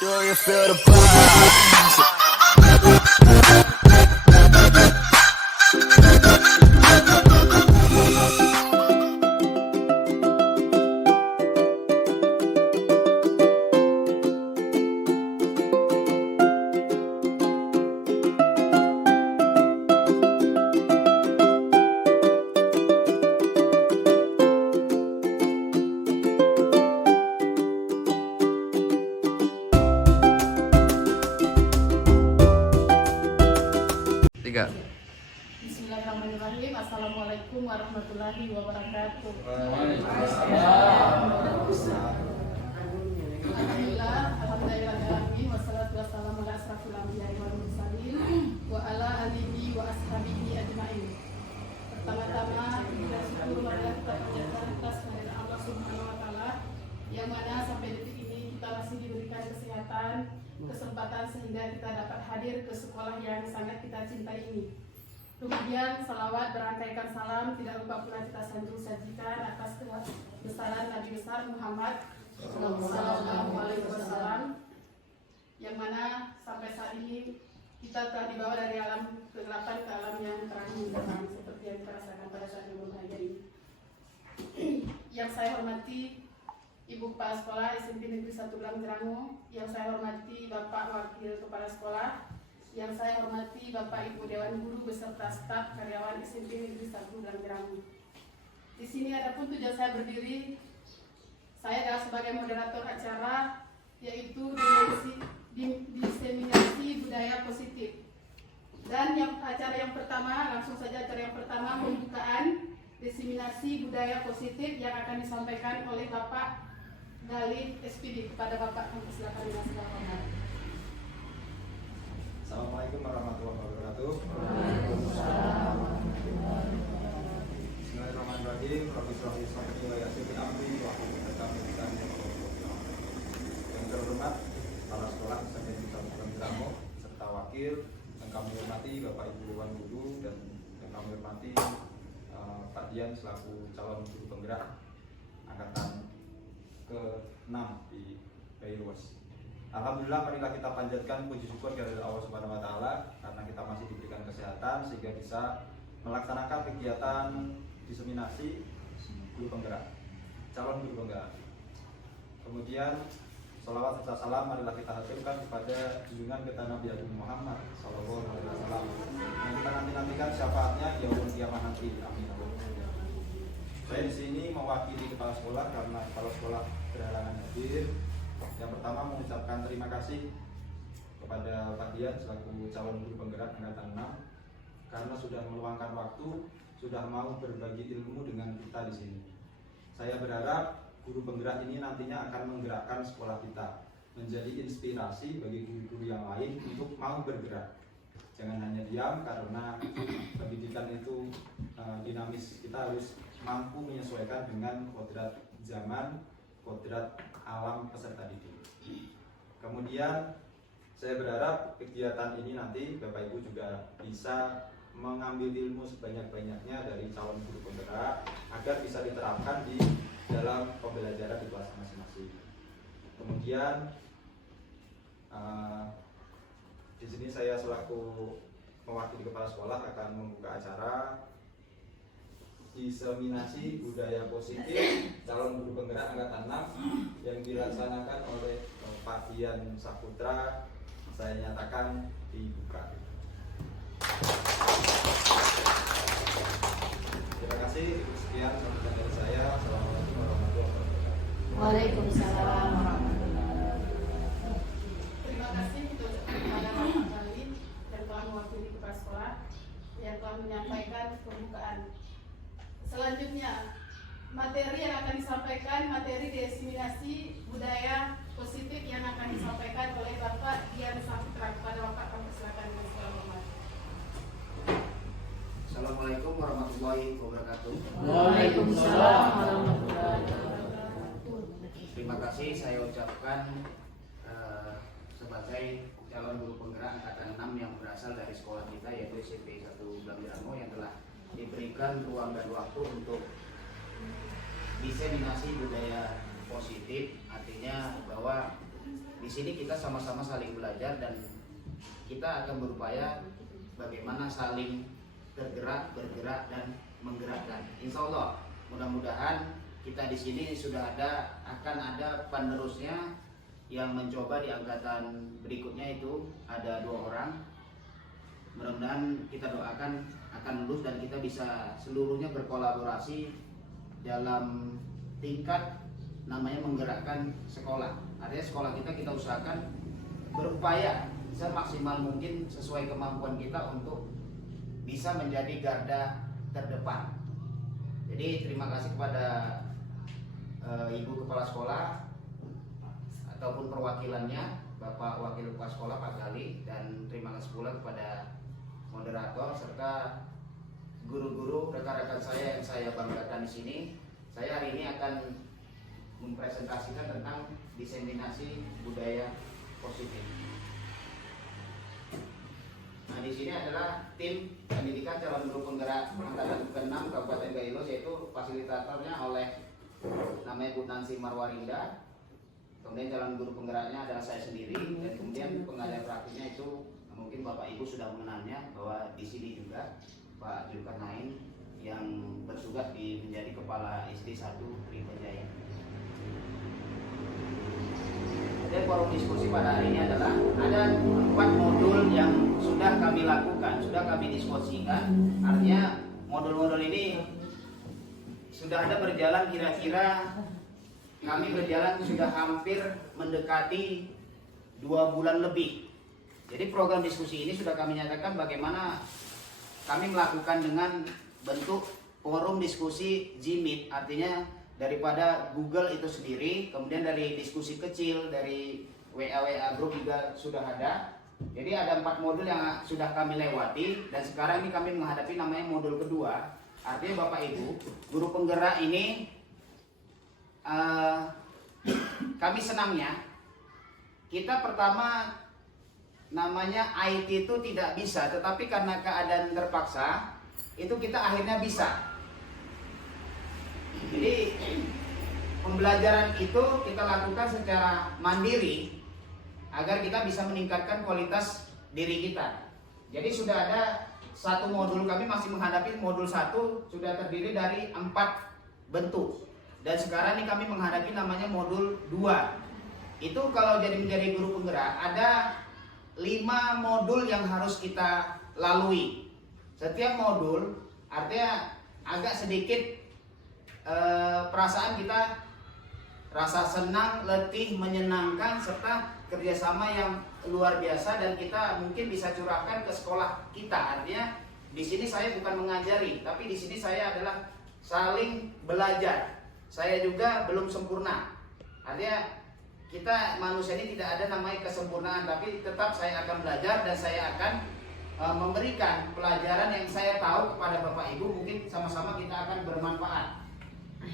Do you feel the vibes? Tiga. Bismillahirrahmanirrahim. Assalamualaikum warahmatullahi wabarakatuh. Alhamdulillahirrahmanirrahim. Wassalatu wassalamu ala asrafil anbiya'i wal mursalin wa ala alihi wa ashabihi ajma'in. Pertama-tama kita syukur marilah kita panjatkan atas kehadiran Allah Subhanahu wa taala yang mana sampai detik ini kita masih diberikan kesehatan, kesempatan sehingga kita dapat hadir ke sekolah yang sangat kita cintai ini. Kemudian salawat berangkaikan salam tidak lupa pula kita sajikan atas kebesaran Nabi besar Muhammad Sallallahu Alaihi Wasallam, yang mana sampai saat ini kita telah dibawa dari alam kegelapan ke alam yang terang benderang seperti yang kita rasakan pada saat yang berbahagia ini. Yang saya hormati Ibu Kepala Sekolah SMP Negeri 1 Langgerango, yang saya hormati Bapak Wakil Kepala Sekolah, yang saya hormati Bapak Ibu Dewan Guru beserta staf karyawan SMP Negeri 1 Langgerango. Di sini adapun tujuan saya berdiri, saya adalah sebagai moderator acara, yaitu diseminasi budaya positif. Dan acara yang pertama, langsung saja acara yang pertama, pembukaan diseminasi budaya positif yang akan disampaikan oleh Bapak Galih SPD. Kepada Bapak, kami silakan dengan segala hormat. Assalamualaikum warahmatullahi wabarakatuh. Bismillahirrahmanirrahim. Rabbi shrah li sadri wa yassir li amri wahlul 'uqdatam min lisani yafqahu qawli. Yang terhormat kepala sekolah SMP Negeri 1 Langgerango serta wakil, yang kami hormati Bapak Ibu Dewan Guru, dan yang kami hormati Pak Dian selaku calon guru penggerak angkatan ke-6 di Bayruas. Alhamdulillah, marilah kita panjatkan puji syukur kepada Allah Subhanahu wa taala karena kita masih diberikan kesehatan sehingga bisa melaksanakan kegiatan diseminasi guru penggerak, calon guru penggerak. Kemudian sholawat serta salam marilah kita haturkan kepada junjungan kita Nabi Muhammad sallallahu alaihi wasallam yang kita nantikan syafaatnya di yaumul kiamah nanti. Amin. Saya di sini mewakili kepala sekolah karena kepala sekolah berhalangan hadir. Yang pertama, mengucapkan terima kasih kepada Pak Dian selaku calon guru penggerak angkatan 6 karena sudah meluangkan waktu, sudah mau berbagi ilmu dengan kita di sini. Saya berharap guru penggerak ini nantinya akan menggerakkan sekolah kita, menjadi inspirasi bagi guru-guru yang lain untuk mau bergerak. Jangan hanya diam, karena pendidikan itu dinamis. Kita harus mampu menyesuaikan dengan kodrat zaman, kodrat alam peserta didik. Kemudian saya berharap kegiatan ini nanti Bapak Ibu juga bisa mengambil ilmu sebanyak-banyaknya dari calon guru penggerak agar bisa diterapkan di dalam pembelajaran di kelas masing-masing. Kemudian di sini saya selaku mewakili kepala sekolah akan membuka acara diseminasi budaya positif calon guru penggerak angkatan 6 yang dilaksanakan oleh Pak Dian Saputra. Saya nyatakan dibuka. Terima kasih. Sekian sambutan dari saya. Assalamualaikum warahmatullahi wabarakatuh. Waalaikumsalam warahmatullahi wabarakatuh. Terima kasih untuk kepada Bapak Galih yang telah mewakili kepala sekolah yang telah menyampaikan pembukaan. Selanjutnya, materi yang akan disampaikan, materi diseminasi budaya positif yang akan disampaikan oleh Bapak Dian Saputra. Kepada Bapak, kami silakan dengan segala hormat. Assalamualaikum warahmatullahi wabarakatuh. Waalaikumsalam warahmatullahi wabarakatuh. Terima kasih saya ucapkan sebagai calon guru penggerak angkatan 6 yang berasal dari sekolah kita, yaitu SMP 1 Langgerango, yang telah diberikan ruang dan waktu untuk diseminasi budaya positif. Artinya bahwa di sini kita sama-sama saling belajar dan kita akan berupaya bagaimana saling tergerak, bergerak dan menggerakkan. Insya Allah, mudah-mudahan kita di sini akan ada penerusnya yang mencoba di angkatan berikutnya itu ada 2 orang. Mudah-mudahan kita doakan akan lulus dan kita bisa seluruhnya berkolaborasi dalam tingkat namanya menggerakkan sekolah. Artinya sekolah kita usahakan berupaya semaksimal mungkin sesuai kemampuan kita untuk bisa menjadi garda terdepan. Jadi terima kasih kepada Ibu Kepala Sekolah ataupun perwakilannya, Bapak Wakil Kepala Sekolah Pak Gali, dan terima kasih pula kepada moderator serta guru-guru rekan-rekan saya yang saya banggakan di sini. Saya hari ini akan mempresentasikan tentang diseminasi budaya positif. Nah, di sini adalah tim pendidikan calon guru penggerak angkatan ke-6 Kabupaten Gailos, yaitu fasilitatornya oleh namanya Bu Nancy Marwarinda. Kemudian calon guru penggeraknya adalah saya sendiri, dan kemudian pengajar praktiknya itu mungkin Bapak Ibu sudah mengenalnya bahwa di sini juga Pak Zulkarnain yang bertugas menjadi kepala SD 1 Tripejaya. Dan forum diskusi pada hari ini adalah ada 4 modul yang sudah kami lakukan, sudah kami diskusikan. Artinya modul-modul ini sudah ada berjalan, kira-kira kami berjalan sudah hampir mendekati 2 bulan lebih. Jadi program diskusi ini sudah kami nyatakan bagaimana kami melakukan dengan bentuk forum diskusi Jimit, artinya daripada Google itu sendiri, kemudian dari diskusi kecil, dari WA group juga sudah ada. Jadi ada 4 modul yang sudah kami lewati, dan sekarang ini kami menghadapi namanya modul kedua. Artinya Bapak Ibu, guru penggerak ini kami senangnya kita pertama namanya IT itu tidak bisa, tetapi karena keadaan terpaksa itu kita akhirnya bisa. Jadi pembelajaran itu kita lakukan secara mandiri agar kita bisa meningkatkan kualitas diri kita. Jadi sudah ada 1 modul, kami masih menghadapi modul 1 sudah terdiri dari 4 bentuk. Dan sekarang ini kami menghadapi namanya modul 2. Itu kalau menjadi guru penggerak ada 5 modul yang harus kita lalui. Setiap modul artinya agak sedikit perasaan kita rasa senang, letih, menyenangkan, serta kerjasama yang luar biasa, dan kita mungkin bisa curahkan ke sekolah kita. Artinya di sini saya bukan mengajari, tapi di sini saya adalah saling belajar. Saya juga belum sempurna. Artinya kita manusia ini tidak ada namanya kesempurnaan, tapi tetap saya akan belajar dan saya akan memberikan pelajaran yang saya tahu kepada Bapak Ibu, mungkin sama-sama kita akan bermanfaat.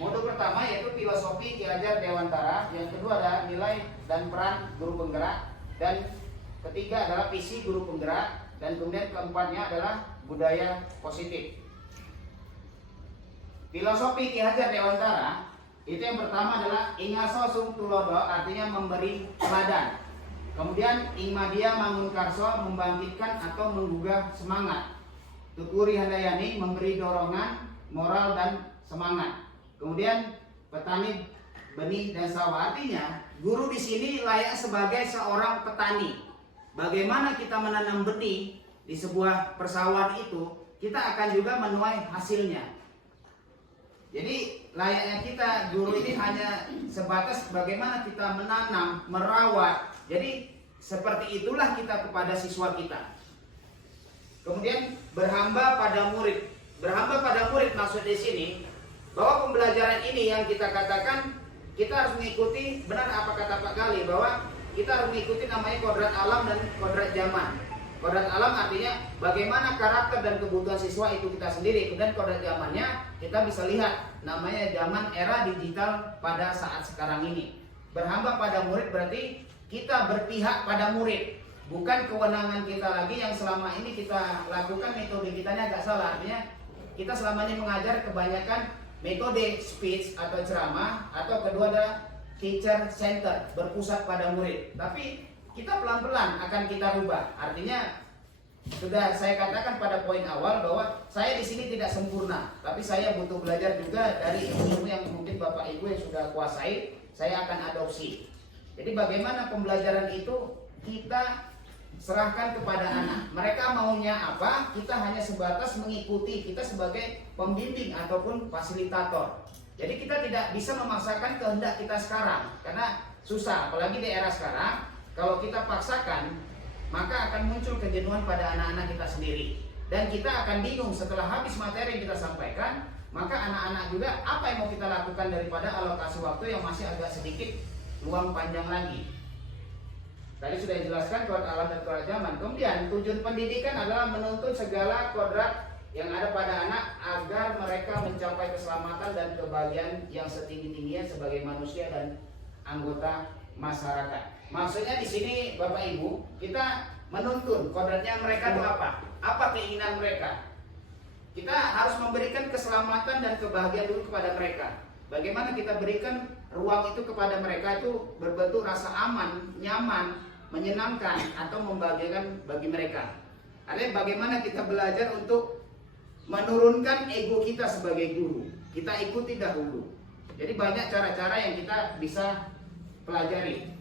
Modul pertama yaitu filosofi Ki Hajar Dewantara, yang kedua adalah nilai dan peran guru penggerak, dan ketiga adalah visi guru penggerak, dan kemudian keempatnya adalah budaya positif. Filosofi Ki Hajar Dewantara itu yang pertama adalah ingaso sung tulodo, artinya memberi teladan. Kemudian ingmadia mangunkarso, membangkitkan atau menggugah semangat. Tukuri handayani, memberi dorongan, moral dan semangat. Kemudian petani benih dan sawah, artinya guru di sini layak sebagai seorang petani. Bagaimana kita menanam benih di sebuah persawahan itu, kita akan juga menuai hasilnya. Jadi layaknya kita guru ini hanya sebatas bagaimana kita menanam, merawat. Jadi seperti itulah kita kepada siswa kita. Kemudian berhamba pada murid. Berhamba pada murid maksud di sini bahwa pembelajaran ini yang kita katakan kita harus mengikuti, benar apa kata Pak Gali, bahwa kita harus mengikuti namanya kodrat alam dan kodrat zaman. Kodrat alam artinya bagaimana karakter dan kebutuhan siswa itu kita sendiri. Kemudian kodrat zamannya kita bisa lihat namanya zaman era digital pada saat sekarang ini. Berhamba pada murid berarti kita berpihak pada murid, bukan kewenangan kita lagi yang selama ini kita lakukan. Metode kitanya agak salah, artinya kita selama ini mengajar kebanyakan metode speech atau ceramah, atau kedua adalah teacher center, berpusat pada murid. Tapi kita pelan-pelan akan kita rubah. Artinya sudah saya katakan pada poin awal bahwa saya di sini tidak sempurna, tapi saya butuh belajar juga dari ilmu yang mungkin Bapak Ibu yang sudah kuasai, saya akan adopsi. Jadi bagaimana pembelajaran itu kita serahkan kepada anak. Mereka maunya apa, kita hanya sebatas mengikuti, kita sebagai pembimbing ataupun fasilitator. Jadi kita tidak bisa memaksakan kehendak kita sekarang, karena susah, apalagi di era sekarang. Kalau kita paksakan, maka akan muncul kejenuhan pada anak-anak kita sendiri. Dan kita akan bingung setelah habis materi yang kita sampaikan, maka anak-anak juga apa yang mau kita lakukan daripada alokasi waktu yang masih agak sedikit luang panjang lagi. Tadi sudah dijelaskan kodrat alam dan kodrat zaman. Kemudian tujuan pendidikan adalah menuntun segala kodrat yang ada pada anak agar mereka mencapai keselamatan dan kebahagiaan yang setinggi-tingginya sebagai manusia dan anggota masyarakat. Maksudnya di sini Bapak Ibu, kita menuntun kodratnya mereka itu apa? Apa keinginan mereka? Kita harus memberikan keselamatan dan kebahagiaan dulu kepada mereka. Bagaimana kita berikan ruang itu kepada mereka itu berbentuk rasa aman, nyaman, menyenangkan atau membahagiakan bagi mereka. Artinya bagaimana kita belajar untuk menurunkan ego kita sebagai guru. Kita ikuti dahulu. Jadi banyak cara-cara yang kita bisa pelajari.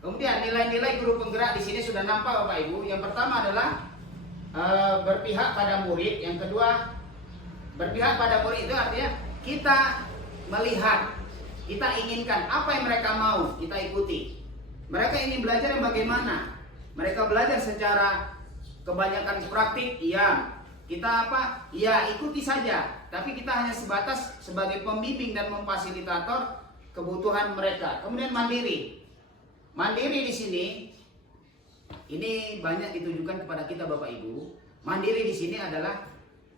Kemudian nilai-nilai guru penggerak di sini sudah nampak Bapak Ibu. Yang pertama adalah berpihak pada murid. Yang kedua, berpihak pada murid itu artinya kita melihat, kita inginkan apa yang mereka mau, kita ikuti. Mereka ingin belajar yang bagaimana? Mereka belajar secara kebanyakan praktik, iya. Kita apa? Ya ikuti saja. Tapi kita hanya sebatas sebagai pembimbing dan memfasilitator kebutuhan mereka. Kemudian mandiri. Mandiri di sini ini banyak ditujukan kepada kita Bapak Ibu. Mandiri di sini adalah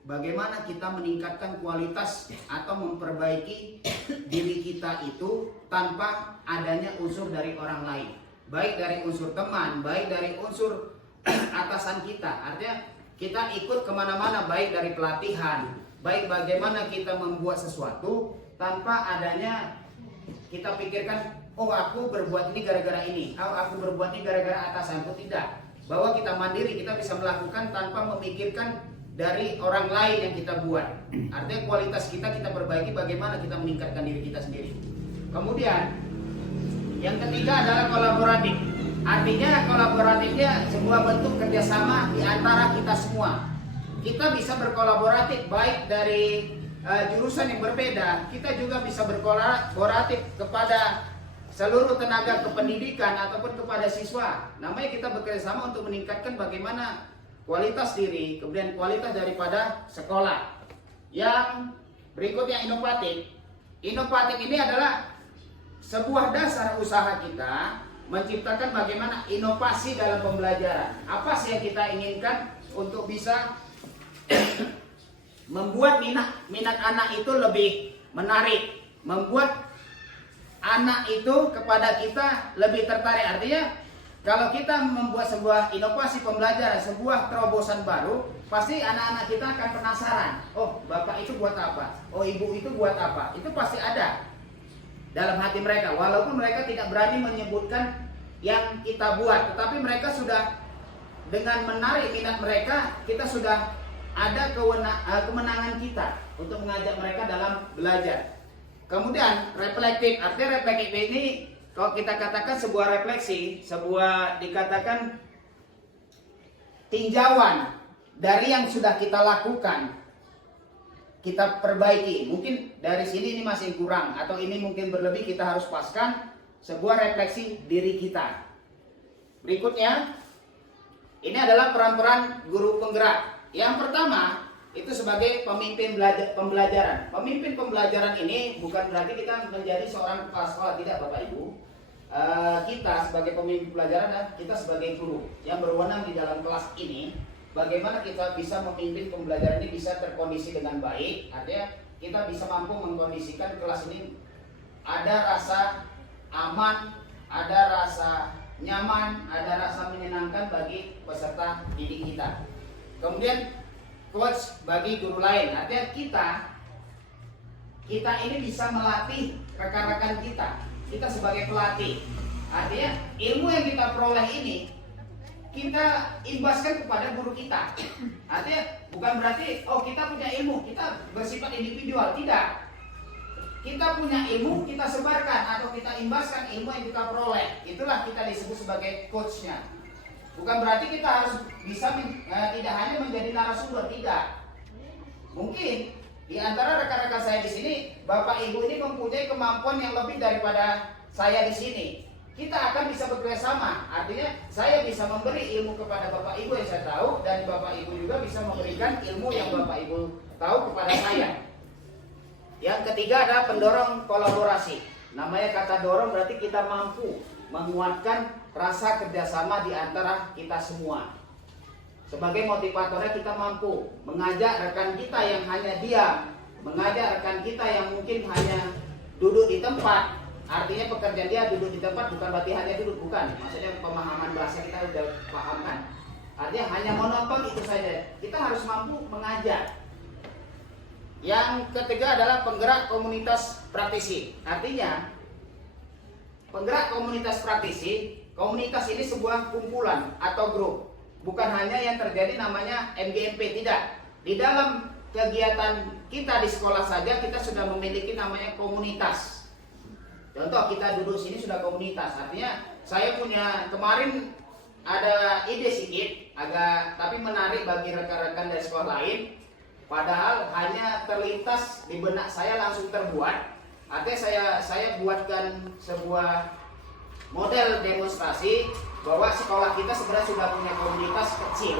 bagaimana kita meningkatkan kualitas atau memperbaiki diri kita itu tanpa adanya unsur dari orang lain. Baik dari unsur teman, baik dari unsur atasan kita. Artinya kita ikut kemana-mana, baik dari pelatihan, baik bagaimana kita membuat sesuatu tanpa adanya kita pikirkan, oh aku berbuat ini gara-gara ini, oh aku berbuat ini gara-gara atasanku. Tidak. Bahwa kita mandiri, kita bisa melakukan tanpa memikirkan dari orang lain yang kita buat. Artinya kualitas kita perbaiki, bagaimana kita meningkatkan diri kita sendiri. Kemudian yang ketiga adalah kolaboratif. Artinya kolaboratifnya sebuah bentuk kerjasama di antara kita semua. Kita bisa berkolaboratif baik dari jurusan yang berbeda. Kita juga bisa berkolaboratif kepada seluruh tenaga kependidikan ataupun kepada siswa. Namanya kita bekerjasama untuk meningkatkan bagaimana kualitas diri, kemudian kualitas daripada sekolah. Yang berikutnya inovatif. Inovatif ini adalah sebuah dasar usaha kita menciptakan bagaimana inovasi dalam pembelajaran. Apa sih yang kita inginkan untuk bisa membuat minat anak itu lebih menarik, membuat anak itu kepada kita lebih tertarik. Artinya kalau kita membuat sebuah inovasi pembelajaran, sebuah terobosan baru, pasti anak-anak kita akan penasaran. Oh, bapak itu buat apa? Oh, ibu itu buat apa? Itu pasti ada dalam hati mereka. Walaupun mereka tidak berani menyebutkan yang kita buat, tetapi mereka sudah dengan menarik minat mereka, kita sudah ada kemenangan kita untuk mengajak mereka dalam belajar. Kemudian reflektif, artinya reflektif ini kalau kita katakan sebuah refleksi, sebuah dikatakan tinjauan dari yang sudah kita lakukan, kita perbaiki. Mungkin dari sini ini masih kurang atau ini mungkin berlebih, kita harus paskan sebuah refleksi diri kita. Berikutnya, ini adalah peran-peran guru penggerak. Yang pertama, itu sebagai pemimpin pembelajaran. Pemimpin pembelajaran ini bukan berarti kita menjadi seorang kepala sekolah, tidak Bapak Ibu. Kita sebagai pemimpin pelajaran dan kita sebagai guru yang berwenang di dalam kelas ini, bagaimana kita bisa memimpin pembelajaran ini bisa terkondisi dengan baik. Artinya kita bisa mampu mengkondisikan kelas ini ada rasa aman, ada rasa nyaman, ada rasa menyenangkan bagi peserta didik kita. Kemudian quotes bagi guru lain. Artinya kita ini bisa melatih rekan-rekan kita sebagai pelatih. Artinya ilmu yang kita peroleh ini kita imbaskan kepada guru kita. Artinya bukan berarti oh kita punya ilmu, kita bersifat individual, tidak. Kita punya ilmu, kita sebarkan atau kita imbaskan ilmu yang kita peroleh. Itulah kita disebut sebagai coachnya. Bukan berarti kita harus bisa tidak hanya menjadi narasumber, tidak. Mungkin di antara rekan-rekan saya di sini, Bapak Ibu ini mempunyai kemampuan yang lebih daripada saya di sini. Kita akan bisa bekerjasama. Artinya saya bisa memberi ilmu kepada Bapak Ibu yang saya tahu, dan Bapak Ibu juga bisa memberikan ilmu yang Bapak Ibu tahu kepada saya. Yang ketiga adalah pendorong kolaborasi. Namanya kata dorong berarti kita mampu menguatkan rasa kerjasama di antara kita semua. Sebagai motivatornya kita mampu mengajak rekan kita yang hanya diam, mengajak rekan kita yang mungkin hanya duduk di tempat. Artinya pekerjaan dia duduk di tempat bukan berarti hanya duduk, bukan. Maksudnya pemahaman bahasa kita sudah paham kan. Artinya hanya menonton itu saja. Kita harus mampu mengajak. Yang ketiga adalah penggerak komunitas praktisi. Artinya penggerak komunitas praktisi, komunitas ini sebuah kumpulan atau grup. Bukan hanya yang terjadi namanya MGMP, tidak. Di dalam kegiatan kita di sekolah saja kita sudah memiliki namanya komunitas. Contoh kita duduk sini sudah komunitas. Artinya saya punya kemarin ada ide sedikit agak tapi menarik bagi rekan-rekan dari sekolah lain. Padahal hanya terlintas di benak saya langsung terbuat. Artinya saya buatkan sebuah model demonstrasi bahwa sekolah kita sebenarnya sudah punya komunitas kecil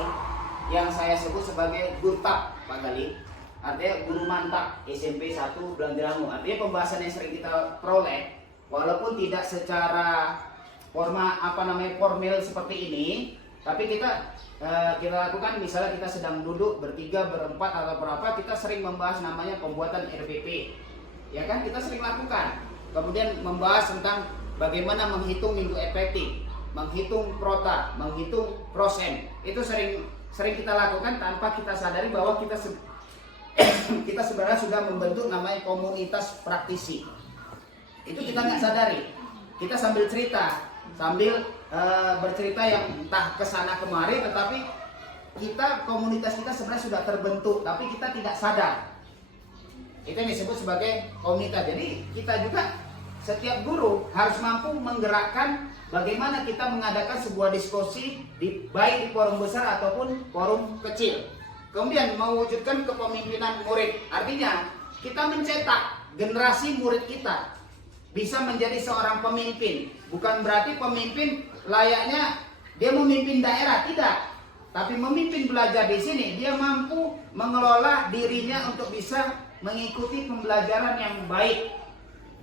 yang saya sebut sebagai GURTAP, Pak Gali. Artinya guru mantap SMP 1 Blandramu. Artinya pembahasan yang sering kita peroleh walaupun tidak secara formal seperti ini, tapi kita lakukan misalnya kita sedang duduk bertiga, berempat atau berapa, kita sering membahas namanya pembuatan RPP. Ya kan, kita sering lakukan. Kemudian membahas tentang bagaimana menghitung minggu efektif, menghitung prota, menghitung prosen. Itu sering kita lakukan tanpa kita sadari bahwa kita sebenarnya sudah membentuk namanya komunitas praktisi. Itu kita nggak sadari. Kita sambil cerita, sambil bercerita yang entah kesana kemari, tetapi komunitas kita sebenarnya sudah terbentuk, tapi kita tidak sadar. Itu yang disebut sebagai komunitas. Jadi kita juga setiap guru harus mampu menggerakkan bagaimana kita mengadakan sebuah diskusi baik di forum besar ataupun forum kecil. Kemudian mewujudkan kepemimpinan murid. Artinya kita mencetak generasi murid kita bisa menjadi seorang pemimpin. Bukan berarti pemimpin layaknya dia memimpin daerah, tidak. Tapi memimpin belajar di sini dia mampu mengelola dirinya untuk bisa mengikuti pembelajaran yang baik.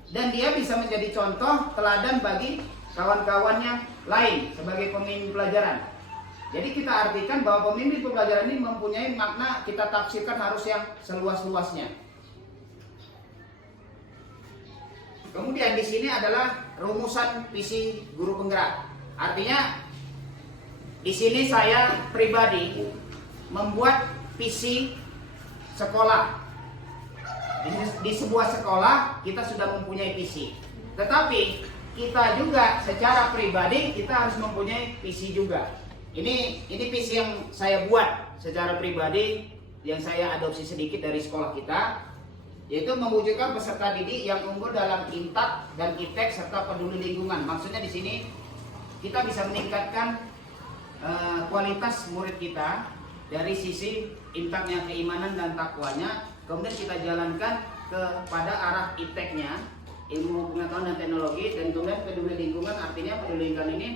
Dan dia bisa menjadi contoh teladan bagi kawan-kawannya lain sebagai pemimpin pelajaran. Jadi kita artikan bahwa pemimpin pembelajaran ini mempunyai makna kita tafsirkan harus yang seluas-luasnya. Kemudian di sini adalah rumusan visi guru penggerak. Artinya di sini saya pribadi membuat visi sekolah. Di sebuah sekolah kita sudah mempunyai visi. Tetapi kita juga secara pribadi kita harus mempunyai visi juga. Ini visi yang saya buat secara pribadi yang saya adopsi sedikit dari sekolah kita, yaitu mewujudkan peserta didik yang unggul dalam INTAK dan IPTEK serta peduli lingkungan. Maksudnya di sini kita bisa meningkatkan kualitas murid kita dari sisi INTAK-nya, keimanan dan takwanya, kemudian kita jalankan kepada arah IPTEK-nya, ilmu pengetahuan dan teknologi, dan kemudian peduli lingkungan. Artinya peduli lingkungan ini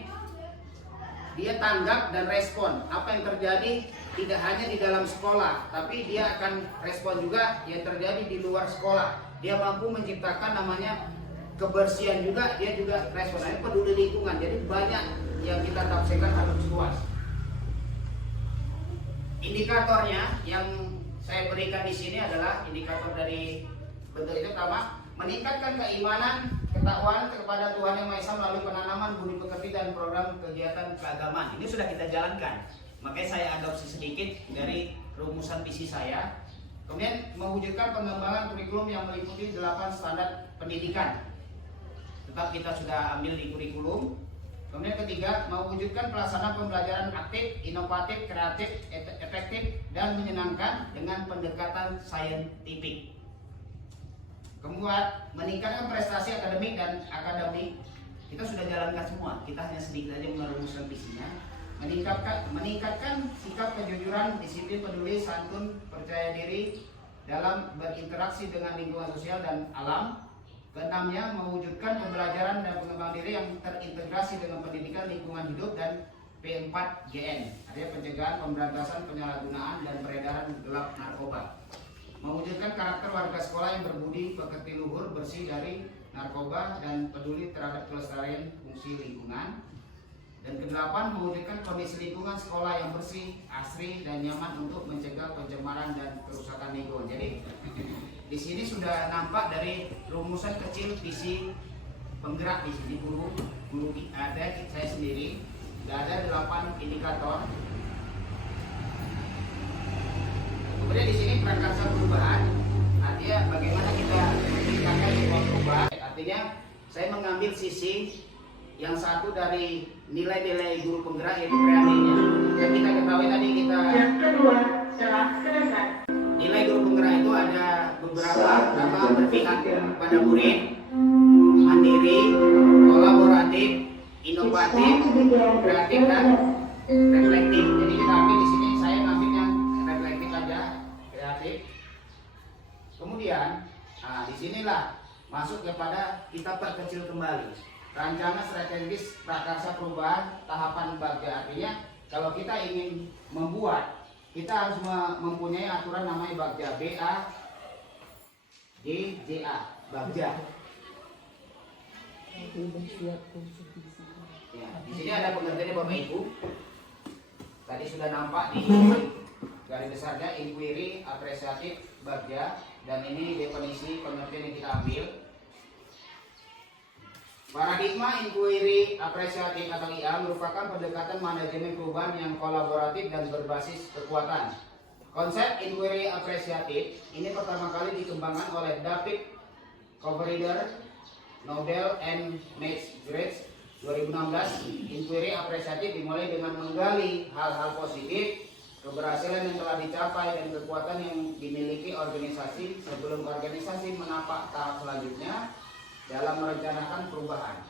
dia tanggap dan respon apa yang terjadi tidak hanya di dalam sekolah, tapi dia akan respon juga yang terjadi di luar sekolah. Dia mampu menciptakan namanya kebersihan juga, dia juga respon. Ini peduli lingkungan. Jadi banyak yang kita tafsirkan harus luas. Indikatornya yang saya berikan di sini adalah indikator dari bentuk itu. Pertama, meningkatkan keimanan, ketakwaan kepada Tuhan Yang Maha Esa melalui penanaman budi pekerti dan program kegiatan keagamaan. Ini sudah kita jalankan. Makanya saya adopsi sedikit dari rumusan visi saya. Kemudian mewujudkan pengembangan kurikulum yang meliputi 8 standar pendidikan. tetap kita sudah ambil di kurikulum. Kemudian ketiga, mewujudkan pelaksanaan pembelajaran aktif, inovatif, kreatif, efektif, dan menyenangkan dengan pendekatan saintifik. Kemudian, meningkatkan prestasi akademik dan akademik. Kita sudah jalankan semua, kita hanya sedikit saja merumuskan visinya. Meningkatkan sikap kejujuran, disiplin, peduli, santun, percaya diri dalam berinteraksi dengan lingkungan sosial dan alam. Keenamnya, mewujudkan pembelajaran dan pengembangan diri yang terintegrasi dengan pendidikan lingkungan hidup dan P4GN, artinya pencegahan, pemberantasan, penyalahgunaan, dan peredaran gelap narkoba. Mewujudkan karakter warga sekolah yang berbudi, pekerti luhur, bersih dari narkoba, dan peduli terhadap kelestarian fungsi lingkungan. Dan kedelapan, mewujudkan kondisi lingkungan sekolah yang bersih, asri, dan nyaman untuk mencegah pencemaran dan kerusakan lingkungan. Jadi di sini sudah nampak dari rumusan kecil visi penggerak di sini guru ada saya sendiri. Sudah ada 8 indikator. Kemudian di sini prakarsa perubahan, artinya bagaimana kita meningkatkan sebuah perubahan. Artinya saya mengambil sisi yang satu dari nilai-nilai guru penggerak yaitu kreatifnya. Yang kita ketahui tadi kita Yang kedua telah selesai. nilai guru penggerak itu ada beberapa, pertama berpihak pada murid, mandiri, kolaboratif, inovatif, kreatif, dan reflektif. Jadi kita ambil di sini, saya ngambil yang reflektif aja, kreatif. Kemudian, disinilah masuk kepada kita perkecil kembali. Rancangan strategis prakarsa perubahan tahapan bagja. Artinya kalau kita ingin membuat, kita harus mempunyai aturan namanya bagja, BAGJA, bagja. Ya, di sini ada pengertiannya Bapak Ibu. Tadi sudah nampak di garis besarnya inquiry, apresiatif, bagja, dan ini definisi pengertian yang kita ambil. Paradigma inquiry apresiatif atau IA merupakan pendekatan manajemen perubahan yang kolaboratif dan berbasis kekuatan. Konsep inquiry apresiatif ini pertama kali dikembangkan oleh David Coverider, Nobel and Max Grace 2016. Inquiry apresiatif dimulai dengan menggali hal-hal positif, keberhasilan yang telah dicapai, dan kekuatan yang dimiliki organisasi sebelum organisasi menapak tahap selanjutnya dalam merencanakan perubahan.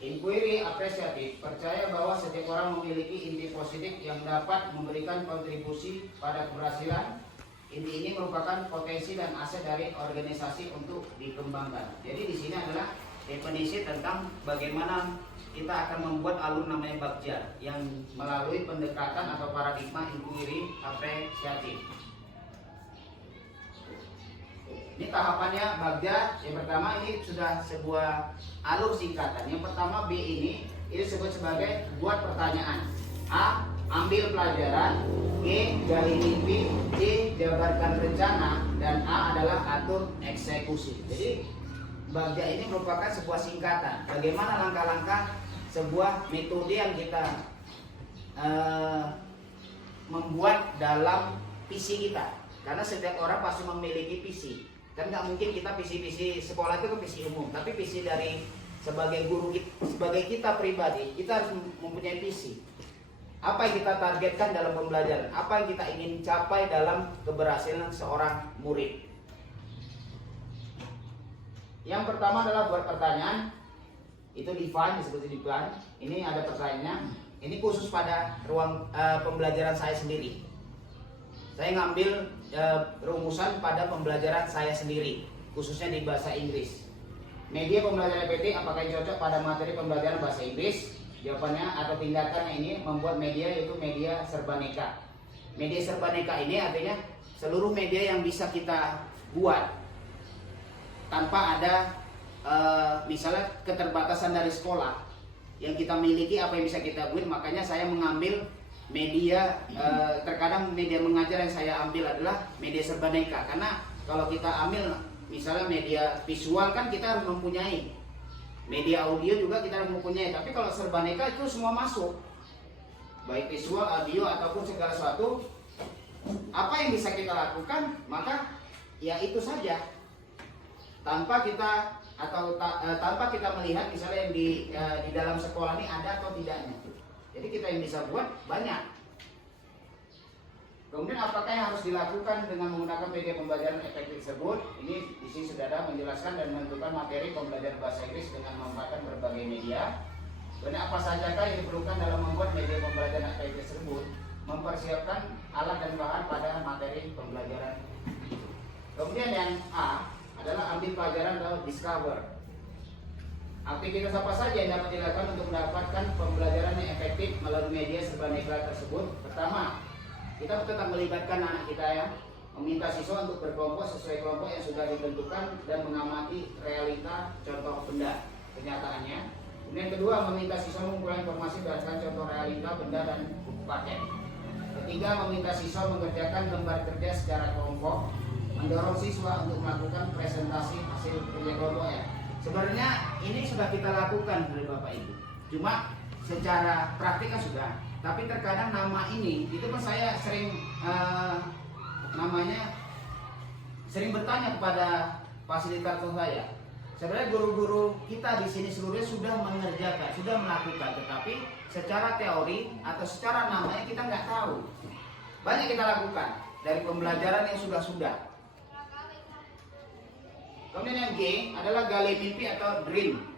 Inquiry apresiatif percaya bahwa setiap orang memiliki inti positif yang dapat memberikan kontribusi pada keberhasilan. Inti ini merupakan potensi dan aset dari organisasi untuk dikembangkan. Jadi di sini adalah definisi tentang bagaimana kita akan membuat alur namanya bagja yang melalui pendekatan atau paradigma inquiry apresiatif. Ini tahapannya bagja. Yang pertama ini sudah sebuah alur singkatan. Yang pertama B ini disebut sebagai buat pertanyaan. A. Ambil pelajaran. B. Gali mimpi. C. Jabarkan rencana. Dan A adalah atur eksekusi. Jadi bagja ini merupakan sebuah singkatan. Bagaimana langkah-langkah sebuah metode yang kita membuat dalam visi kita. Karena setiap orang pasti memiliki visi. Dan nggak mungkin kita visi-visi sekolah itu ke visi umum, tapi visi dari sebagai guru, sebagai kita pribadi, kita harus mempunyai visi. Apa yang kita targetkan dalam pembelajaran, apa yang kita ingin capai dalam keberhasilan seorang murid. Yang pertama adalah buat pertanyaan, itu define, disebut define. Ini ada pertanyaannya. Ini khusus pada ruang pembelajaran saya sendiri. Saya ngambil rumusan pada pembelajaran saya sendiri, khususnya di bahasa Inggris. Media pembelajaran PT apakah yang cocok pada materi pembelajaran bahasa Inggris? Jawabannya atau tindakannya ini membuat media yaitu media serbaneka. Media serbaneka ini artinya seluruh media yang bisa kita buat tanpa ada misalnya keterbatasan dari sekolah yang kita miliki, apa yang bisa kita buat. Makanya saya mengambil media, terkadang media mengajar yang saya ambil adalah media serbaneka. Karena kalau kita ambil misalnya media visual kan kita harus mempunyai, media audio juga kita harus mempunyai. Tapi kalau serbaneka itu semua masuk, baik visual, audio ataupun segala sesuatu. Apa yang bisa kita lakukan, maka ya itu saja, tanpa kita atau tanpa kita melihat misalnya yang di dalam sekolah ini ada atau tidaknya. Jadi kita yang bisa buat banyak. Kemudian apakah yang harus dilakukan dengan menggunakan media pembelajaran efektif tersebut? Ini di sini saudara menjelaskan dan menentukan materi pembelajaran bahasa Inggris dengan memanfaatkan berbagai media. Dan apa sajakah yang diperlukan dalam membuat media pembelajaran efektif tersebut? Mempersiapkan alat dan bahan pada materi pembelajaran. Kemudian yang A adalah ambil pelajaran atau discover. Aktivitas apa saja yang dapat dilakukan untuk mendapatkan pembelajaran yang efektif melalui media serbaneka tersebut? Pertama, kita tetap melibatkan anak kita ya, meminta siswa untuk berkelompok sesuai kelompok yang sudah ditentukan dan mengamati realita contoh benda kenyataannya. Kemudian kedua, meminta siswa mengumpulkan informasi berdasarkan contoh realita benda dan buku paket. Ketiga, meminta siswa mengerjakan lembar kerja secara kelompok, mendorong siswa untuk melakukan presentasi hasil kerja kelompoknya. Sebenarnya ini sudah kita lakukan oleh Bapak Ibu, cuma secara praktik kan sudah. Tapi terkadang nama ini, itu pun saya sering sering bertanya kepada fasilitator saya. Sebenarnya guru-guru kita di sini seluruhnya sudah mengerjakan, sudah melakukan, tetapi secara teori atau secara namanya kita nggak tahu. Banyak kita lakukan dari pembelajaran yang sudah-sudah. Kemudian yang G adalah gali mimpi atau dream.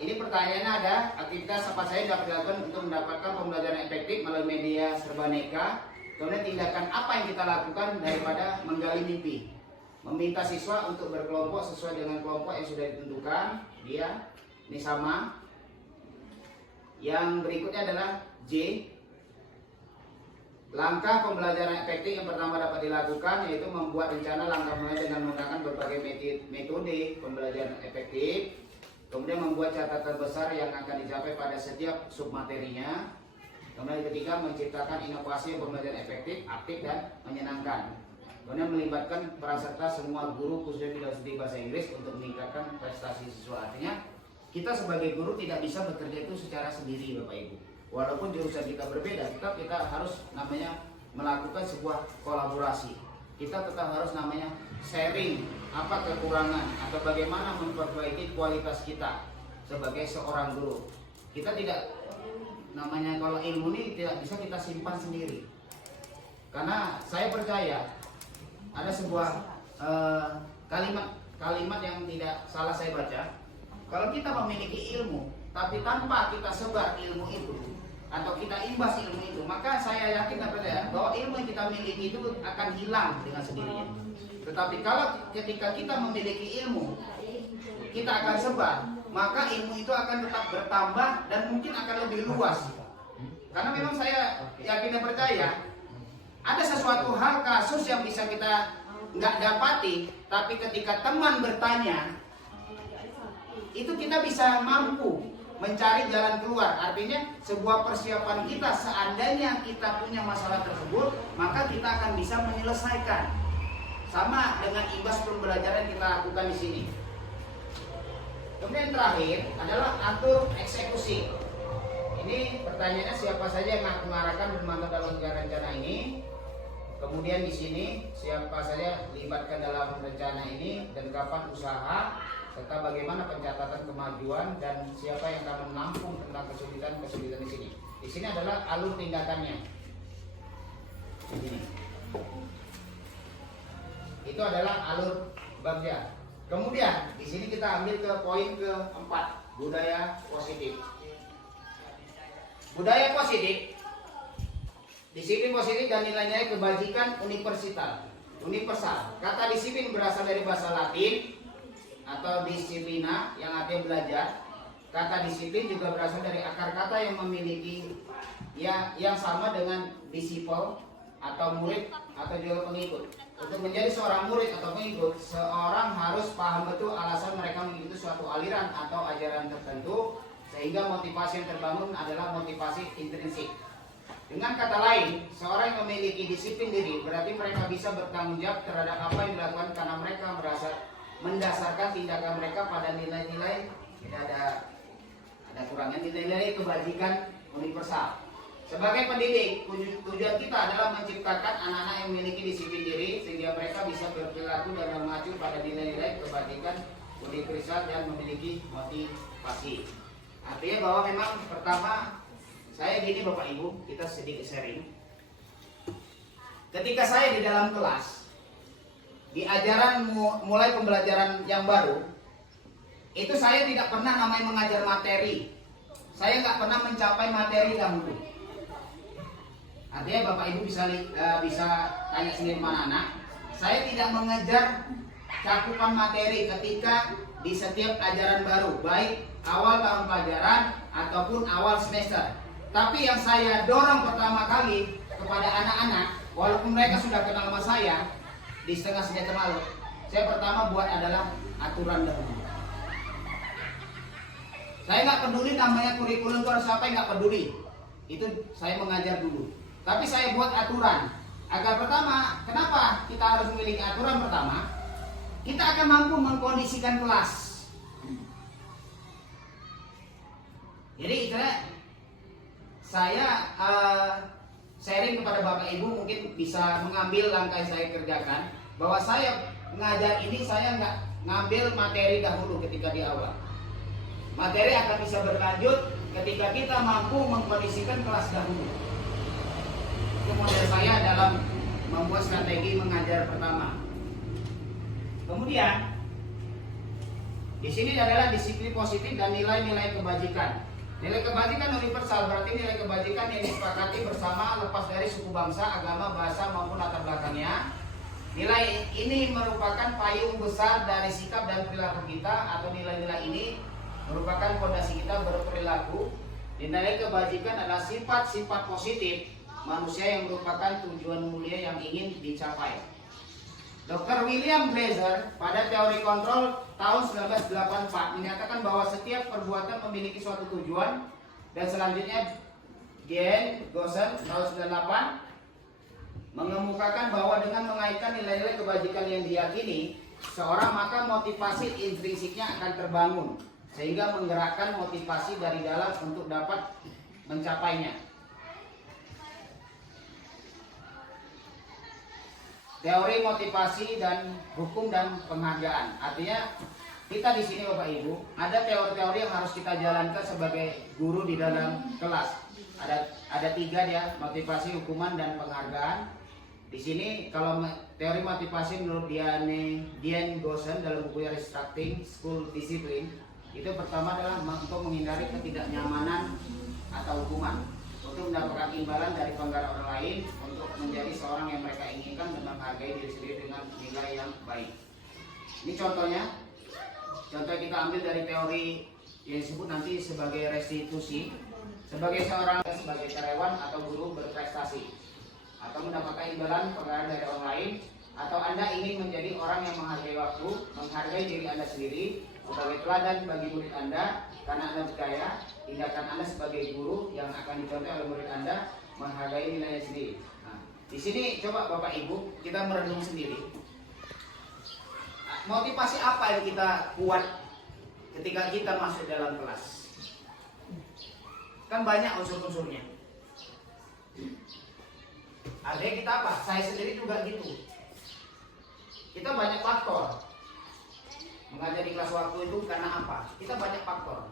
Ini pertanyaannya ada, aktivitas apa saja dapat dilakukan untuk mendapatkan pembelajaran efektif melalui media serbaneka. Kemudian tindakan apa yang kita lakukan daripada menggali mimpi. Meminta siswa untuk berkelompok sesuai dengan kelompok yang sudah ditentukan. Dia, ini sama. Yang berikutnya adalah J. Langkah pembelajaran efektif yang pertama dapat dilakukan yaitu membuat rencana langkah pembelajaran dengan menggunakan berbagai metode pembelajaran efektif. Kemudian membuat catatan besar yang akan dicapai pada setiap submaterinya. Kemudian ketiga, menciptakan inovasi pembelajaran efektif, aktif dan menyenangkan. Kemudian melibatkan peran serta semua guru khususnya bidang studi bahasa Inggris untuk meningkatkan prestasi siswa. Artinya kita sebagai guru tidak bisa bekerja itu secara sendiri Bapak Ibu. Walaupun jurusan kita berbeda, tetap kita harus melakukan sebuah kolaborasi. Kita tetap harus sharing apa kekurangan atau bagaimana memperbaiki kualitas kita sebagai seorang guru. Kita tidak kalau ilmu ini tidak bisa kita simpan sendiri. Karena saya percaya ada sebuah kalimat yang tidak salah saya baca. Kalau kita memiliki ilmu tapi tanpa kita sebar ilmu itu atau kita imbas ilmu itu, maka saya yakin bahwa ilmu yang kita miliki itu akan hilang dengan sendirinya. Tetapi kalau ketika kita memiliki ilmu, kita akan sebar, maka ilmu itu akan tetap bertambah dan mungkin akan lebih luas. Karena memang saya yakin dan percaya ada sesuatu hal kasus yang bisa kita nggak dapati, tapi ketika teman bertanya, itu kita bisa mampu mencari jalan keluar. Artinya sebuah persiapan kita seandainya kita punya masalah tersebut, maka kita akan bisa menyelesaikan. Sama dengan imbas pembelajaran yang kita lakukan di sini. Kemudian terakhir adalah atur eksekusi. Ini pertanyaannya siapa saja yang mengarahkan dan memantau dalam rencana ini. Kemudian di sini siapa saja dilibatkan dalam rencana ini dan kapan usaha, serta bagaimana pencatatan kemajuan dan siapa yang akan menampung tentang kesulitan-kesulitan di sini. Di sini adalah alur tindakannya. Ini. Itu adalah alur babnya. Kemudian di sini kita ambil ke poin keempat, budaya positif. Budaya positif, disiplin positif dan nilai-nilai kebajikan universal. Kata disiplin berasal dari bahasa Latin atau disiplina yang artinya belajar. Kata disiplin juga berasal dari akar kata yang memiliki yang sama dengan disciple atau murid atau juga pengikut. Untuk menjadi seorang murid atau pengikut, seorang harus paham betul alasan mereka mengikuti suatu aliran atau ajaran tertentu, sehingga motivasi yang terbangun adalah motivasi intrinsik. Dengan kata lain, seorang yang memiliki disiplin diri berarti mereka bisa bertanggung jawab terhadap apa yang dilakukan karena mereka merasa mendasarkan tindakan mereka pada nilai-nilai, tidak ada kurangnya, nilai-nilai kebajikan universal. Sebagai pendidik, tujuan kita adalah menciptakan anak-anak yang memiliki disiplin diri sehingga mereka bisa berperilaku dan mengacu pada nilai-nilai kebajikan kulit kristal dan memiliki motivasi. Artinya bahwa memang pertama saya gini Bapak Ibu, kita sedikit sharing. Ketika saya di dalam kelas, di ajaran mulai pembelajaran yang baru, itu saya tidak pernah namanya mengajar materi. Saya nggak pernah mencapai materi dahulu. Artinya Bapak Ibu bisa tanya sendiri mana anak. Saya tidak mengejar cakupan materi ketika di setiap ajaran baru, baik awal tahun pelajaran ataupun awal semester. Tapi yang saya dorong pertama kali kepada anak-anak, walaupun mereka sudah kenal sama saya di setengah semester lalu, saya pertama buat adalah aturan dahulu. Saya nggak peduli namanya kurikulum itu harus apa, nggak peduli. Itu saya mengajar dulu. Tapi saya buat aturan agar pertama, kenapa kita harus memiliki aturan pertama? Kita akan mampu mengkondisikan kelas. Jadi saya sharing kepada Bapak Ibu mungkin bisa mengambil langkah yang saya kerjakan, bahwa saya mengajar ini saya nggak ngambil materi dahulu ketika di awal. Materi akan bisa berlanjut ketika kita mampu mengkondisikan kelas dahulu. Itu model saya dalam membuat strategi mengajar pertama. Kemudian di sini adalah disiplin positif dan nilai-nilai kebajikan. Nilai kebajikan universal berarti nilai kebajikan yang disepakati bersama lepas dari suku bangsa, agama, bahasa maupun latar belakangnya. Nilai ini merupakan payung besar dari sikap dan perilaku kita, atau nilai-nilai ini merupakan fondasi kita berperilaku. Nilai kebajikan adalah sifat-sifat positif manusia yang merupakan tujuan mulia yang ingin dicapai. Dr. William Glaser pada teori kontrol tahun 1984 menyatakan bahwa setiap perbuatan memiliki suatu tujuan, dan selanjutnya Gen Gosen tahun 98 mengemukakan bahwa dengan mengaitkan nilai-nilai kebajikan yang diyakini seorang, maka motivasi intrinsiknya akan terbangun sehingga menggerakkan motivasi dari dalam untuk dapat mencapainya. Teori motivasi dan hukum dan penghargaan. Artinya kita di sini Bapak Ibu ada teori-teori yang harus kita jalankan sebagai guru di dalam kelas. Ada tiga dia, motivasi, hukuman, dan penghargaan. Di sini kalau teori motivasi menurut Diane Gosen dalam bukunya Restructuring School Discipline, itu pertama adalah untuk menghindari ketidaknyamanan atau hukuman, untuk mendapatkan imbalan dari penggerak orang lain, untuk menjadi seorang yang mereka inginkan dan menghargai diri sendiri dengan nilai yang baik. Ini contohnya. Contoh kita ambil dari teori yang disebut nanti sebagai restitusi. Sebagai sebagai karyawan atau guru berprestasi, atau mendapatkan imbalan penghargaan dari orang lain, atau Anda ingin menjadi orang yang menghargai waktu, menghargai diri Anda sendiri sebagai teladan bagi murid Anda, karena Anda percaya tindakan Anda sebagai guru yang akan dicontoh oleh murid Anda menghargai nilainya sendiri. Nah, di sini coba Bapak Ibu kita merenung sendiri. Motivasi apa yang kita kuat ketika kita masuk dalam kelas? Kan banyak unsur-unsurnya. Artinya kita apa? Saya sendiri juga gitu. Kita banyak faktor. Mengajar di kelas waktu itu karena apa? Kita banyak faktor.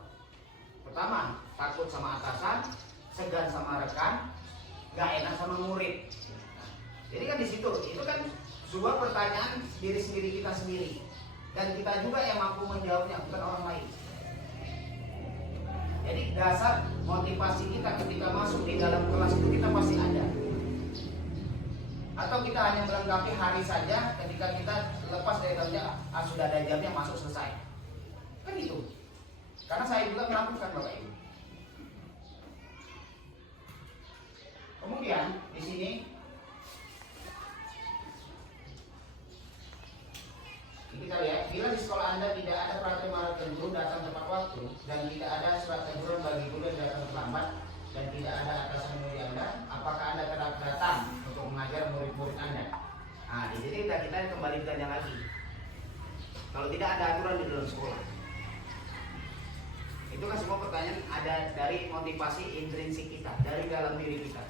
Pertama, takut sama atasan, segan sama rekan, gak enak sama murid. Jadi kan di situ, itu kan sebuah pertanyaan diri sendiri kita sendiri, dan kita juga yang mampu menjawabnya, bukan orang lain. Jadi dasar motivasi kita ketika masuk di dalam kelas itu kita pasti ada. Atau kita hanya melengkapi hari saja ketika kita lepas dari jamnya, sudah ada jamnya masuk selesai. Kan itu. Karena saya juga melakukan Bapak Ibu. Kemudian di sini kita lihat, bila di sekolah Anda tidak ada peraturan tertentu datang tepat waktu, dan tidak ada surat teguran bagi guru yang datang terlambat, dan tidak ada atasan murid Anda, apakah Anda tetap datang untuk mengajar murid-murid Anda? Nah, di sini kita kembali bertanya lagi. Kalau tidak ada aturan di dalam sekolah, itu kan semua pertanyaan ada dari motivasi intrinsik kita, dari dalam diri kita.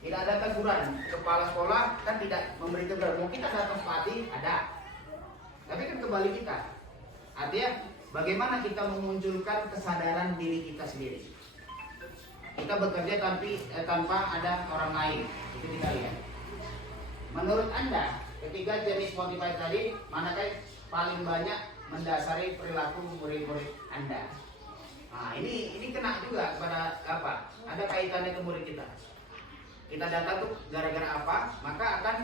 Tidak ada teguran, kepala sekolah kan tidak memberi teguran. Mungkin ada tempati, ada. Tapi kan kembali kita. Artinya bagaimana kita memunculkan kesadaran diri kita sendiri. Kita bekerja tanpa ada orang lain. Itu kita lihat. Menurut Anda, ketiga jenis motivasi tadi, manakah paling banyak mendasari perilaku murid-murid Anda? Nah, ini kena juga kepada apa? Ada kaitannya ke murid kita. Kita data tuh gara-gara apa, maka akan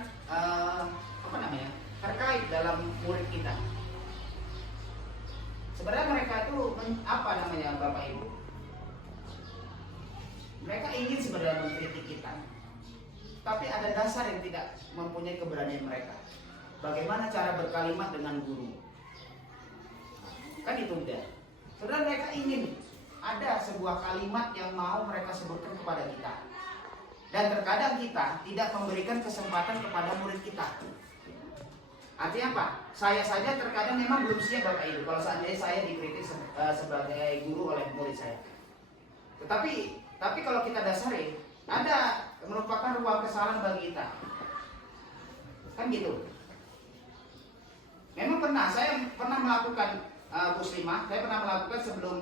terkait dalam murid kita. Sebenarnya mereka itu Bapak Ibu? Mereka ingin sebenarnya mengkritik kita, tapi ada dasar yang tidak mempunyai keberanian mereka. Bagaimana cara berkalimat dengan guru? Kan itu udah. Sebenarnya mereka ingin ada sebuah kalimat yang mau mereka sebutkan kepada kita. Dan terkadang kita tidak memberikan kesempatan kepada murid kita. Artinya apa? Saya saja terkadang memang belum siap Bapak Ibu kalau seandainya saya dikritik sebagai guru oleh murid saya. Tapi kalau kita dasari, ada merupakan ruang kesalahan bagi kita. Kan gitu. Memang saya pernah melakukan muslimah, saya pernah melakukan sebelum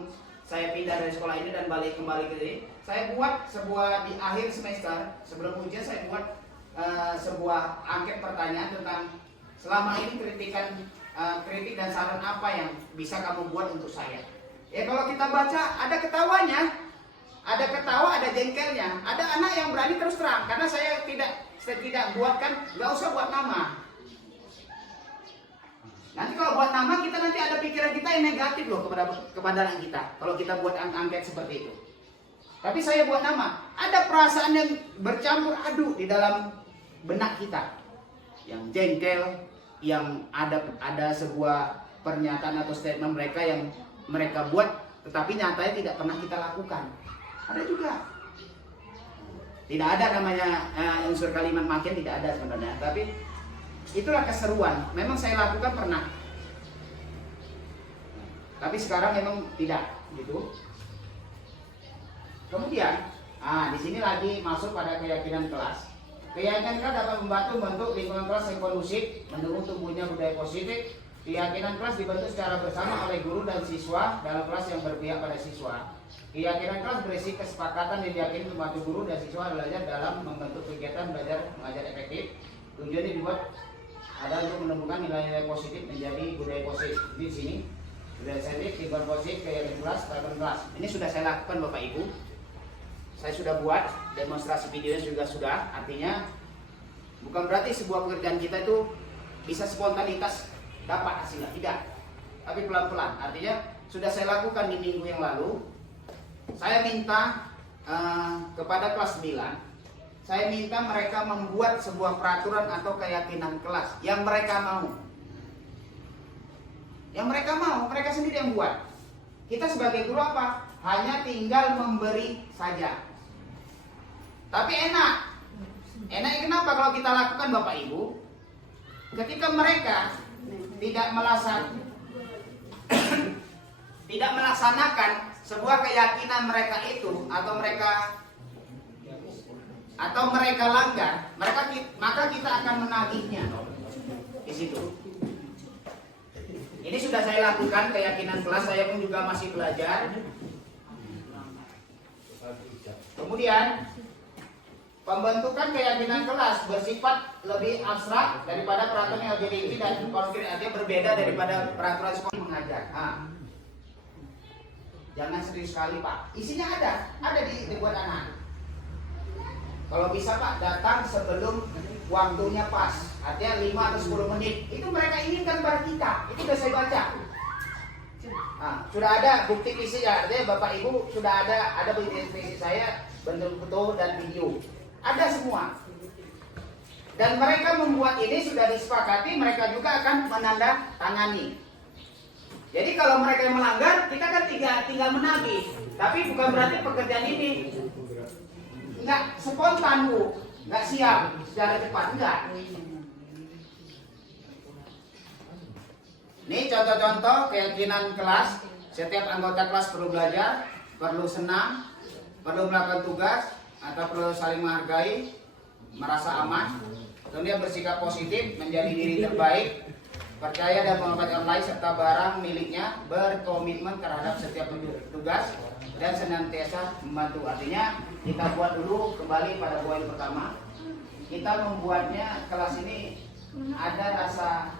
saya pindah dari sekolah ini dan kembali ke sini. Saya buat sebuah di akhir semester sebelum ujian, saya buat sebuah angket pertanyaan tentang selama ini kritik dan saran apa yang bisa kamu buat untuk saya. Ya kalau kita baca ada ketawanya, ada ketawa, ada jengkelnya, ada anak yang berani terus terang karena saya tidak buatkan, nggak usah buat nama. Nanti kalau buat nama kita nanti ada pikiran kita yang negatif loh kepada anak kita. Kalau kita buat angket seperti itu. Tapi saya buat nama. Ada perasaan yang bercampur aduk di dalam benak kita. Yang jengkel, yang ada sebuah pernyataan atau statement mereka yang mereka buat, tetapi nyatanya tidak pernah kita lakukan. Ada juga. Tidak ada namanya unsur kalimat makin, tidak ada sebenarnya. Tapi itulah keseruan. Memang saya lakukan pernah. Tapi sekarang memang tidak, gitu. Kemudian, di sini lagi masuk pada keyakinan kelas. Keyakinan kelas dapat membantu lingkungan kelas yang kondusif, mendukung tumbuhnya budaya positif. Keyakinan kelas dibentuk secara bersama oleh guru dan siswa dalam kelas yang berpihak pada siswa. Keyakinan kelas berisi kesepakatan yang diyakini membantu guru dan siswa belajar dalam membentuk kegiatan belajar mengajar efektif. Tujuannya dibuat ada untuk menumbuhkan nilai-nilai positif menjadi budaya positif. Di sini budaya positif, lingkungan positif, keyakinan kelas, tatanan kelas. Ini sudah saya lakukan Bapak Ibu. Saya sudah buat demonstrasi videonya juga sudah. Artinya bukan berarti sebuah pekerjaan kita itu bisa spontanitas dapat hasilnya, tidak. Tapi pelan-pelan. Artinya sudah saya lakukan di minggu yang lalu. Saya minta kepada kelas 9, saya minta mereka membuat sebuah peraturan atau keyakinan kelas yang mereka mau. Yang mereka mau, mereka sendiri yang buat. Kita sebagai guru apa? Hanya tinggal memberi saja. Tapi enak. Enaknya kenapa kalau kita lakukan Bapak Ibu? Ketika mereka tidak melaksanakan sebuah keyakinan mereka itu atau mereka langgar, maka kita akan menagihnya di situ. Ini sudah saya lakukan keyakinan kelas, saya pun juga masih belajar. Kemudian pembentukan keyakinan kelas bersifat lebih abstrak daripada peraturan yang lebih rinci dan konkret, artinya berbeda daripada peraturan sekolah mengajar. Jangan serius sekali Pak. Isinya ada dibuat anak. Kalau bisa Pak datang sebelum waktunya pas, artinya 5 atau 10 menit. Itu mereka inginkan pada kita. Itu sudah saya baca. Sudah ada bukti fisik ya, artinya Bapak Ibu sudah ada bukti fisik saya, bentuk foto dan video. Ada semua. Dan mereka membuat ini sudah disepakati, mereka juga akan menandatangani. Jadi kalau mereka yang melanggar, kita kan tinggal menagih. Tapi bukan berarti pekerjaan ini nggak spontan Bu, nggak siap secara cepat, enggak. Ini contoh-contoh keyakinan kelas. Setiap anggota kelas perlu belajar, perlu senang, perlu melakukan tugas, atau perlu saling menghargai, merasa aman, kemudian bersikap positif, menjadi diri terbaik, percaya dan mengabaikan online serta barang miliknya, berkomitmen terhadap setiap tugas dan senantiasa membantu. Artinya kita buat dulu kembali pada poin pertama. Kita membuatnya kelas ini ada rasa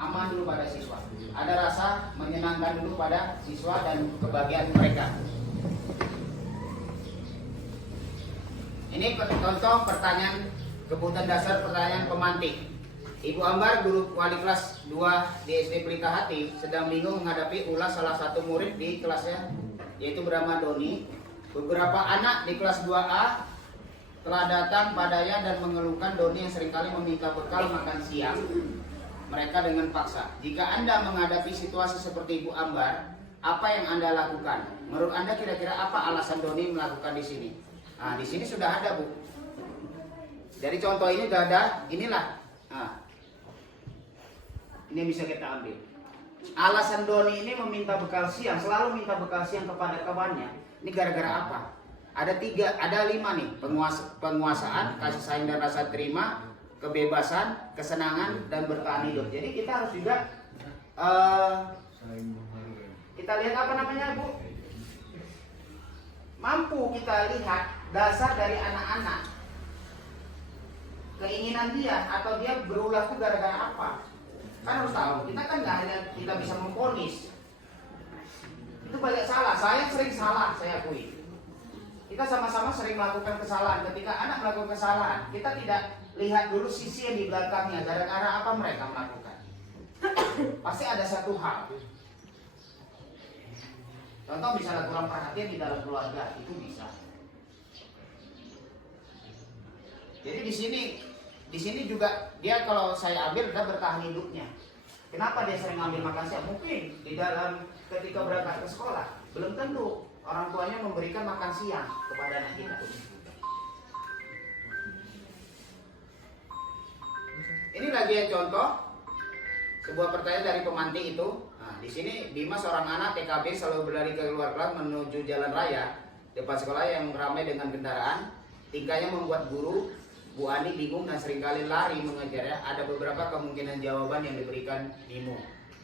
aman dulu pada siswa, ada rasa menyenangkan dulu pada siswa dan kebahagiaan mereka. Ini contoh pertanyaan kebutuhan dasar pertanyaan pemantik. Ibu Ambar, guru wali kelas 2 di SD Pelita Hati, sedang bingung menghadapi ulah salah satu murid di kelasnya, yaitu bernama Doni. Beberapa anak di kelas 2A telah datang padanya dan mengeluhkan Doni yang seringkali meminta bekal makan siang mereka dengan paksa. Jika Anda menghadapi situasi seperti Ibu Ambar, apa yang Anda lakukan? Menurut Anda kira-kira apa alasan Doni melakukan di sini? Nah, di sini sudah ada, Bu. Dari contoh ini sudah ada, inilah. Nah, ini bisa kita ambil. Alasan Doni ini meminta bekal siang, selalu minta bekal siang kepada kawannya. Ini gara-gara apa? Ada 5 nih. Penguasaan, kasih sayang dan rasa terima, kebebasan, kesenangan, dan bertahan hidup. Jadi kita harus juga kita lihat apa namanya, Bu? Mampu kita lihat dasar dari anak-anak, keinginan dia atau dia berulah itu gara-gara apa? Kan harus tahu, kita kan nggak hanya kita bisa memvonis. Itu banyak salah, saya sering salah, saya akui. Kita sama-sama sering melakukan kesalahan. Ketika anak melakukan kesalahan, kita tidak lihat dulu sisi yang di belakangnya, gara-gara apa mereka melakukan. Pasti ada satu hal. Contoh misalnya kurang perhatian di dalam keluarga, itu bisa. Jadi di sini juga dia, kalau saya ambil, dia bertahan hidupnya. Kenapa dia sering ambil makan siang? Mungkin di dalam ketika berangkat ke sekolah belum tentu orang tuanya memberikan makan siang kepada anak kita. Ini lagi ya contoh sebuah pertanyaan dari pemantik itu. Nah, di sini Bima, seorang anak TKB, selalu berlari ke luar kelas menuju jalan raya depan sekolah yang ramai dengan kendaraan. Tingkahnya membuat guru Bu Ani bingung dan seringkali lari mengejarnya. Ada beberapa kemungkinan jawaban yang diberikan Bimo.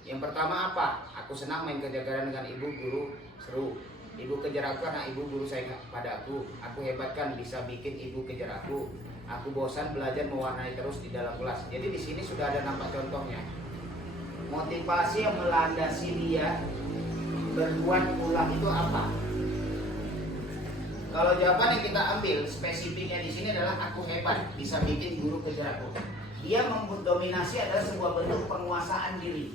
Yang pertama apa? Aku senang main kejar-kejaran dengan ibu, guru seru. Ibu kejar aku karena ibu guru sayang pada aku. Aku hebat kan bisa bikin ibu kejar aku. Aku bosan belajar mewarnai terus di dalam kelas. Jadi di sini sudah ada nampak contohnya. Motivasi yang melandasi dia berbuat ulah itu apa? Kalau jawaban yang kita ambil spesifiknya di sini adalah aku hebat, bisa bikin guru kejar aku. Dia mendominasi adalah sebuah bentuk penguasaan diri.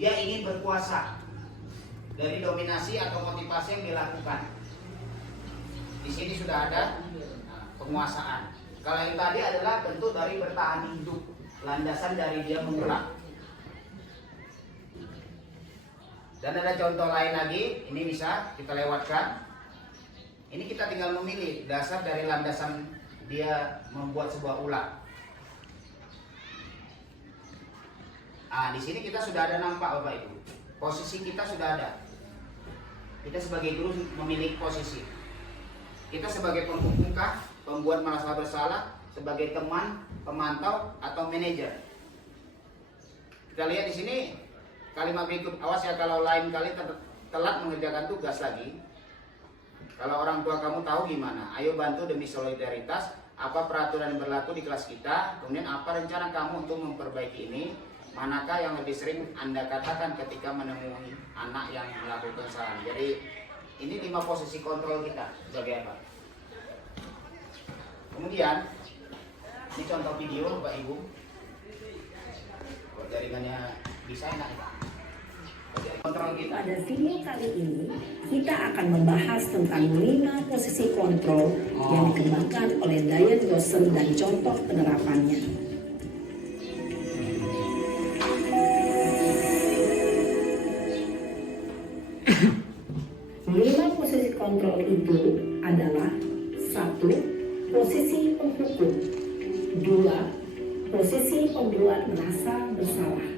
Dia ingin berkuasa dari dominasi atau motivasi yang dilakukan. Di sini sudah ada penguasaan. Kalau yang tadi adalah bentuk dari bertahan hidup, landasan dari dia mengulang. Dan ada contoh lain lagi, ini bisa kita lewatkan. Ini kita tinggal memilih dasar dari landasan dia membuat sebuah ulah. Di sini kita sudah ada nampak Bapak Ibu. Posisi kita sudah ada. Kita sebagai guru memiliki posisi. Kita sebagai pembuka, pembuat merasa bersalah, sebagai teman, pemantau atau manajer. Kita lihat di sini kalimat berikut. Awas ya kalau lain kali telat mengerjakan tugas lagi. Kalau orang tua kamu tahu gimana? Ayo bantu demi solidaritas. Apa peraturan yang berlaku di kelas kita? Kemudian apa rencana kamu untuk memperbaiki ini? Manakah yang lebih sering Anda katakan ketika menemui anak yang melakukan kesalahan? Jadi ini 5 posisi kontrol kita sebagai apa? Kemudian ini contoh video Bapak Ibu. Kok jaringannya bisa enak ya? Kontrol kita. Pada video kali ini kita akan membahas tentang 5 posisi kontrol yang dikembangkan oleh Diane Dawson dan contoh penerapannya. 5 posisi kontrol itu adalah 1. Posisi penghukum, 2. Posisi pembuat merasa bersalah,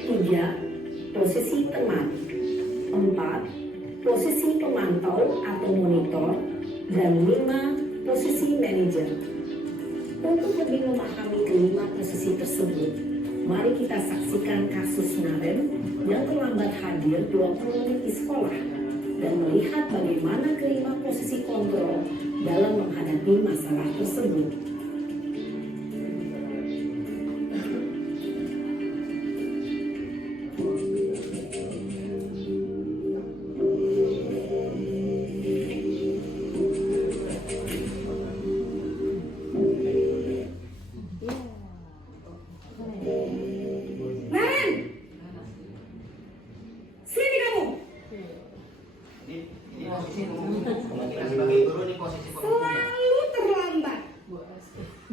3. Posisi teman, 4. Posisi pemantau atau monitor, dan 5. Posisi manajer. Untuk lebih memahami kelima posisi tersebut, Mari kita saksikan kasus Naren yang terlambat hadir 20 menit di sekolah dan melihat bagaimana kelima posisi kontrol dalam menghadapi masalah tersebut. Ini posisi kemungkinan sebagai guru ini posisi pembukunya. Selalu terlambat.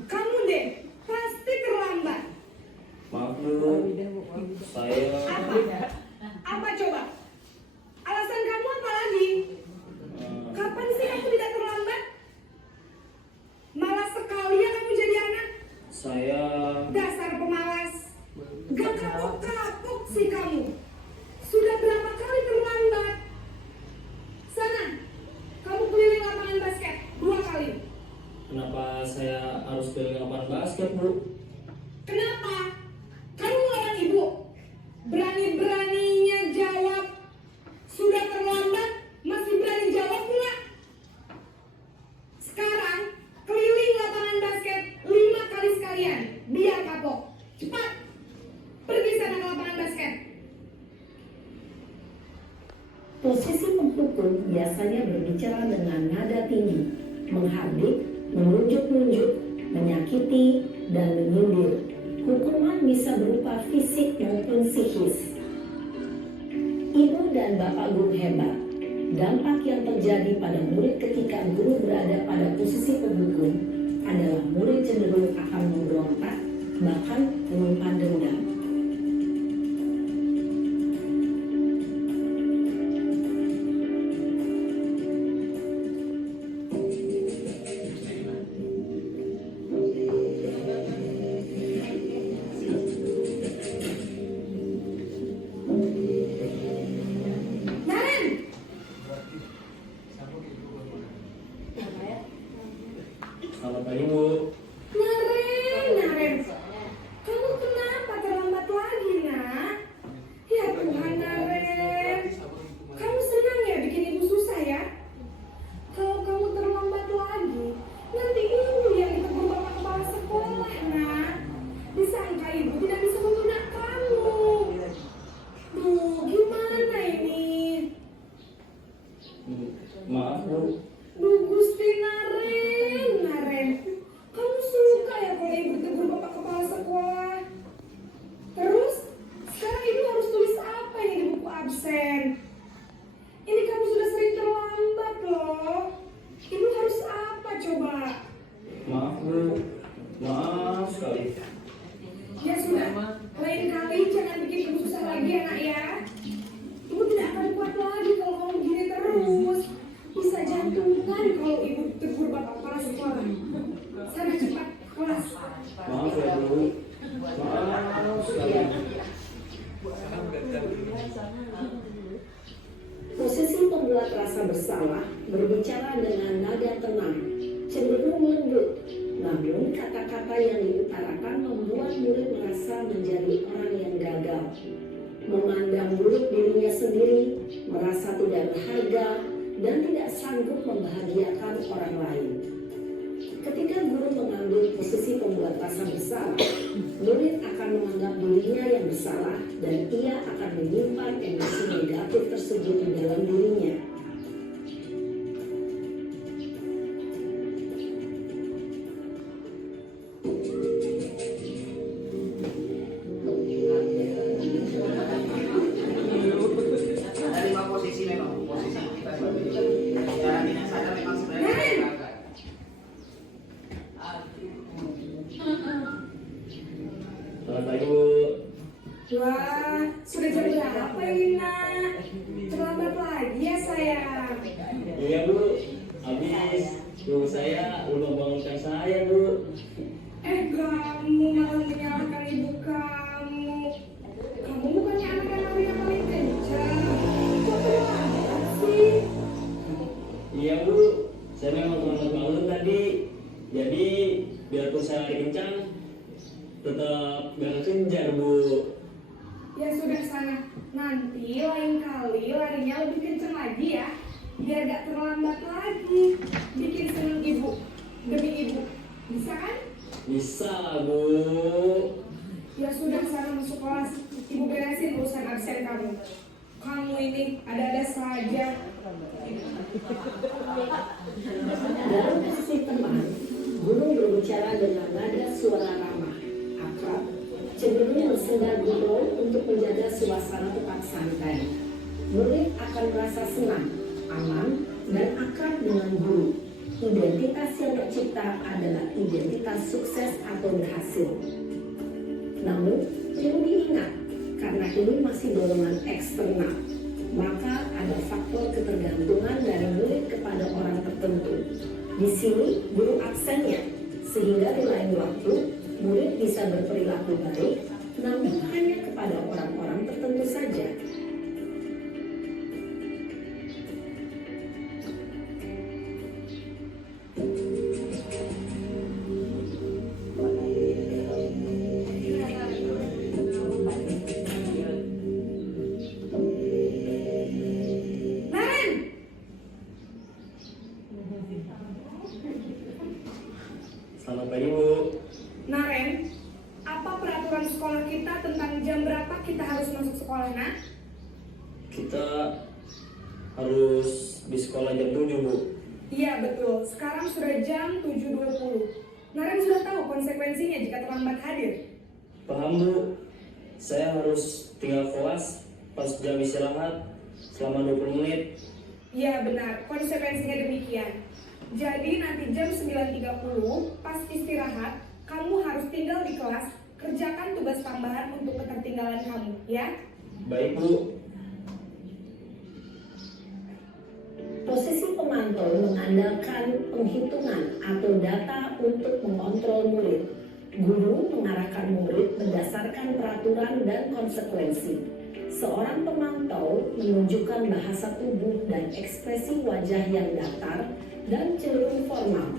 Kamu deh pasti terlambat. Maaf Bu, saya Apa coba? Alasan kamu apa lagi? Kapan sih kamu tidak terlambat? Malas sekali ya kamu jadi anak. saya Dasar pemalas. Gak kapok-kapok sih kamu. Sudah berapa kali terlambat? Sana, kamu keliling lapangan basket 2 kali. kenapa saya harus keliling lapangan basket Bu? Kenapa? Kamu ngelawan ibu. Berani-beraninya jawab. Sudah terlambat, masih berani jawab pula. Sekarang, keliling lapangan basket 5 kali sekalian. Biar kapok. Cepat. Pergi sana ke lapangan basket. Posisi pemukul biasanya berbicara dengan nada tinggi, menghardik, menunjuk-nunjuk, menyakiti, dan menyindir. Hukuman bisa berupa fisik maupun psikis. Ibu dan bapak guru hebat. Dampak yang terjadi pada murid ketika guru berada pada posisi pemukul adalah murid cenderung akan memberontak, bahkan menyimpan dendam. Naren, Selamat pagi Bu. Naren. Kamu kenapa terlambat lagi, nak? Ya Tuhan, Naren. Kamu senang ya bikin ibu susah ya? Kalau kamu terlambat lagi, nanti ibu yang ditegur bapak kepala sekolah, nak. Disangka ibu tidak bisa melunak kamu. Duh, gimana ini? Maaf Bu, Duh, Gusti Naren. Kamu suka ya kalau ibu tegur bapak kepala sekolah? Terus, sekarang ibu harus tulis apa ini di buku absen? Ini kamu sudah sering terlambat loh. Ibu harus apa coba? maaf Bu, maaf sekali. Ya sudah, lain kali jangan bikin ibu susah lagi ya nak ya. Ibu tidak akan kuat lagi kalau kamu begini terus. Bisa jantungan kalau ibu tegur bapak kepala sekolah. Sana cepat kelas. Maaf ya Bu, maaf sekali. Posisi pembuat rasa bersalah berbicara dengan nada tenang, cenderung lembut. Namun kata-kata yang diutarakan membuat murid merasa menjadi orang yang gagal. Memandang buruk dirinya sendiri, merasa tidak berharga, dan tidak sanggup membahagiakan orang lain. Ketika guru mengambil posisi pembuat rasa bersalah, murid akan menganggap dirinya yang bersalah dan ia akan menyimpan emosi negatif tersebut di dalam dirinya. Ada 5 posisi memang. Posisi kita sebagai secara tidak sadar memang sebenarnya gagal. Selamat pagi Bu. Wah, sudah jam berapa ini nak? Terlambat lagi ya sayang. Iya Bu, habis Bu saya udah bangunkan saya Bu. Kamu malah menyalahkan ibu kamu. Kamu bukannya anak yang larinya paling kencang. Kok terlambat sih? Iya Bu, saya memang terlambat bangun tadi. Jadi biarpun saya lari kencang, tetap gak kejar Bu. Ya sudah sana, nanti lain kali larinya lebih kenceng lagi ya, biar gak terlambat lagi. Bikin seneng ibu, demi ibu, bisa kan? Bisa lah Bu. Ya sudah sana masuk kelas, ibu beresin urusan absen kamu. Kamu ini ada-ada saja. Dalam posisi teman, guru berbicara dengan nada suara ramah, akrab, cenderung bersenda gurau untuk menjaga suasana tetap santai. Murid akan merasa senang, aman, dan akrab dengan guru. Identitas yang tercipta adalah identitas sukses atau berhasil. Namun, perlu diingat, karena ini masih dorongan eksternal, maka ada faktor ketergantungan dari murid kepada orang tertentu. Di sini, guru absennya, sehingga di lain waktu, murid bisa berperilaku baik, namun hanya kepada orang-orang tertentu saja. Naren, Selamat pagi Bu. Naren, apa peraturan sekolah kita tentang jam berapa kita harus masuk sekolah, nak? Kita harus di sekolah jam 7 Bu. Iya betul, sekarang sudah jam 7.20. Naren sudah tahu konsekuensinya jika terlambat hadir. Paham Bu. Saya harus tinggal kelas pas jam istirahat selama 20 menit. Iya benar, konsekuensinya demikian. Jadi nanti jam 9.30 pas istirahat, kamu harus tinggal di kelas, kerjakan tugas tambahan untuk ketertinggalan kamu, ya? Baik Bu. Posisi pemantau mengandalkan penghitungan atau data untuk mengontrol murid. Guru mengarahkan murid berdasarkan peraturan dan konsekuensi. Seorang pemantau menunjukkan bahasa tubuh dan ekspresi wajah yang datar dan cenderung formal.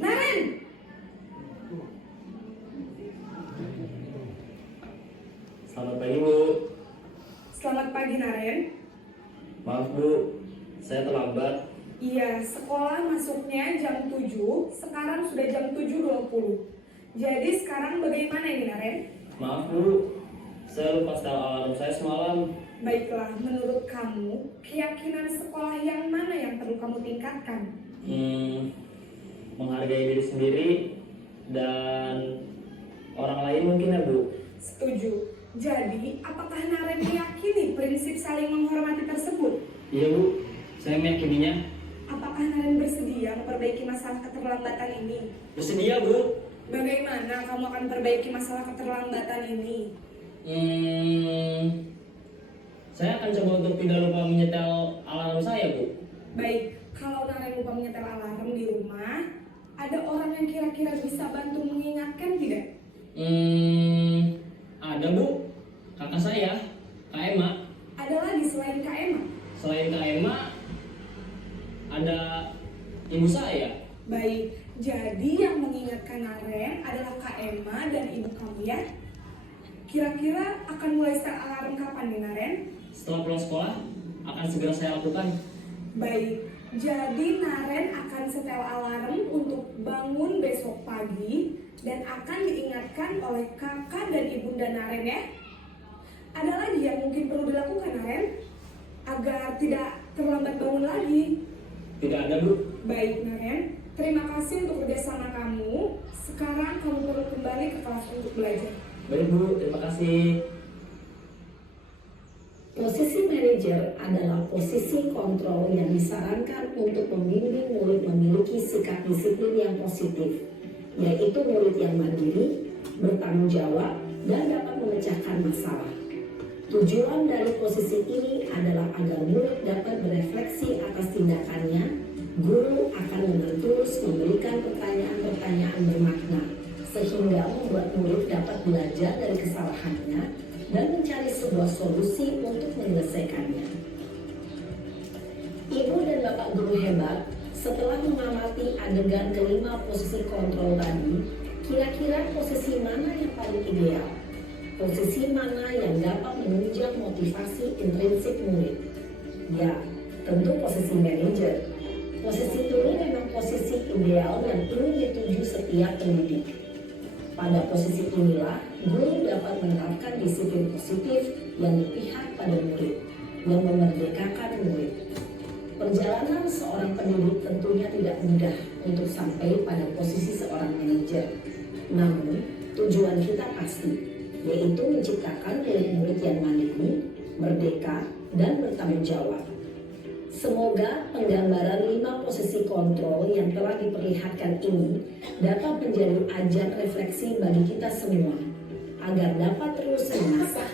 Naren! Selamat pagi Bu. Selamat pagi Naren. Maaf Bu, saya terlambat. Iya, sekolah masuknya jam 7, sekarang sudah jam 7.20. Jadi sekarang bagaimana ini Naren? Maaf Bu, saya lupa setel alarm saya semalam. Baiklah, menurut kamu, keyakinan sekolah yang mana yang perlu kamu tingkatkan? Menghargai diri sendiri dan orang lain mungkin ya Bu. Setuju. Jadi, apakah Naren meyakini prinsip saling menghormati tersebut? Iya Bu, saya meyakininya. Apakah Naren bersedia memperbaiki masalah keterlambatan ini? Bersedia Bu. Bagaimana kamu akan perbaiki masalah keterlambatan ini? Saya akan coba untuk tidak lupa menyetel alarm saya Bu. Baik, kalau Naren lupa menyetel alarm di rumah, ada orang yang kira-kira bisa bantu mengingatkan tidak? Ada Bu, kakak saya, Kak Emma. Ada lagi selain Kak Emma? Selain Kak Emma, ada ibu saya. Baik, jadi yang mengingatkan Naren adalah Kak Emma dan ibu kamu ya? Kira-kira akan mulai start alarm kapan nih Naren? Setelah pulang sekolah, akan segera saya lakukan. Baik, jadi Naren akan setel alarm untuk bangun besok pagi dan akan diingatkan oleh kakak dan ibunda Naren ya. Ada lagi yang mungkin perlu dilakukan Naren agar tidak terlambat bangun lagi? Tidak ada Bu. Baik Naren, terima kasih untuk kerjasama kamu. Sekarang kamu perlu kembali ke kelas untuk belajar. Baik Bu, terima kasih. Posisi manajer adalah posisi kontrol yang disarankan untuk membimbing murid memiliki sikap disiplin yang positif, yaitu murid yang mandiri, bertanggung jawab, dan dapat memecahkan masalah. Tujuan dari posisi ini adalah agar murid dapat berefleksi atas tindakannya. Guru akan dengan tulus memberikan pertanyaan-pertanyaan bermakna, sehingga membuat murid dapat belajar dari kesalahannya dan mencari sebuah solusi untuk menyelesaikannya. Ibu dan Bapak guru hebat, setelah mengamati adegan kelima posisi kontrol tadi, kira-kira posisi mana yang paling ideal? Posisi mana yang dapat menunjang motivasi intrinsik murid? Ya, tentu posisi manajer. Posisi ini memang posisi ideal dan ingin dituju setiap pendidik. Pada posisi inilah, guru dapat menerapkan disiplin positif yang berpihak pada murid, yang memerdekakan murid. Perjalanan seorang pendidik tentunya tidak mudah untuk sampai pada posisi seorang manajer. Namun, tujuan kita pasti, yaitu menciptakan murid-murid yang mandiri, merdeka, dan bertanggung jawab. Semoga penggambaran 5 posisi kontrol yang telah diperlihatkan ini dapat menjadi ajang refleksi bagi kita semua, agar dapat terus mengasah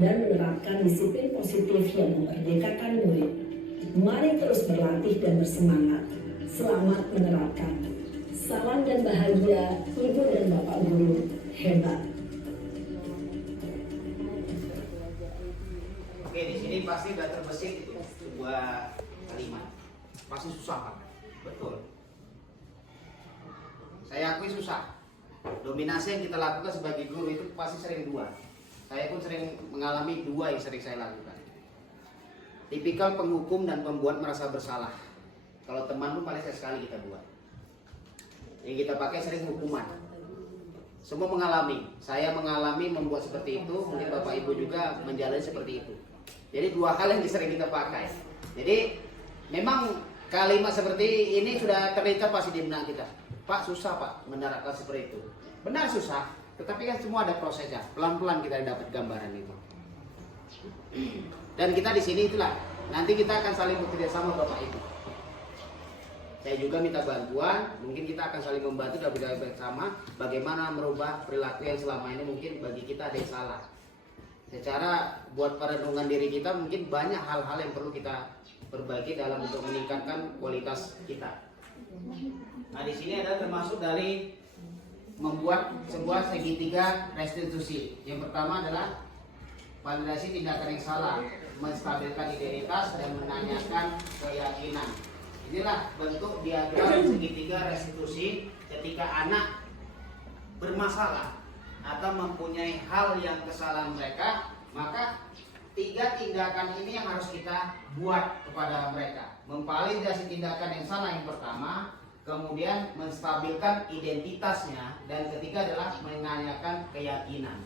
dan menerapkan disiplin positif yang memerdekakan murid. Mari terus berlatih dan bersemangat. Selamat menerapkan. Salam dan bahagia, Ibu dan Bapak guru hebat. Oke, di sini pasti sudah terbesit itu sebuah kalimat. Pasti susah kan? Betul. Saya akui susah. Dominasi yang kita lakukan sebagai guru itu pasti sering dua. Saya pun sering mengalami dua yang sering saya lakukan. Tipikal penghukum dan pembuat merasa bersalah. Kalau teman pun paling sekali kita buat. Yang kita pakai sering hukuman. Semua mengalami. Saya mengalami membuat seperti itu. Mungkin Bapak Ibu juga menjalani seperti itu. Jadi dua hal yang sering kita pakai. Jadi memang kalimat seperti ini sudah terlihat pasti di benak kita. Pak, susah Pak menerapkan seperti itu. Benar susah, tetapi kan semua ada prosesnya. Pelan-pelan kita dapat gambaran itu. Dan kita di sini itulah. Nanti kita akan saling bekerja sama Bapak Ibu. Saya juga minta bantuan. Mungkin kita akan saling membantu dan bekerja bersama. Bagaimana merubah perilaku yang selama ini mungkin bagi kita ada yang salah. Secara buat perenungan diri kita mungkin banyak hal-hal yang perlu kita perbaiki dalam untuk meningkatkan kualitas kita. Nah di sini ada termasuk dari membuat sebuah segitiga restitusi. Yang pertama adalah validasi tindakan yang salah, menstabilkan identitas dan menanyakan keyakinan. Inilah bentuk diagram segitiga restitusi ketika anak bermasalah atau mempunyai hal yang kesalahan mereka, maka 3 tindakan ini yang harus kita buat kepada mereka. Memvalidasi tindakan yang salah yang pertama, kemudian menstabilkan identitasnya, dan ketiga adalah menanyakan keyakinan.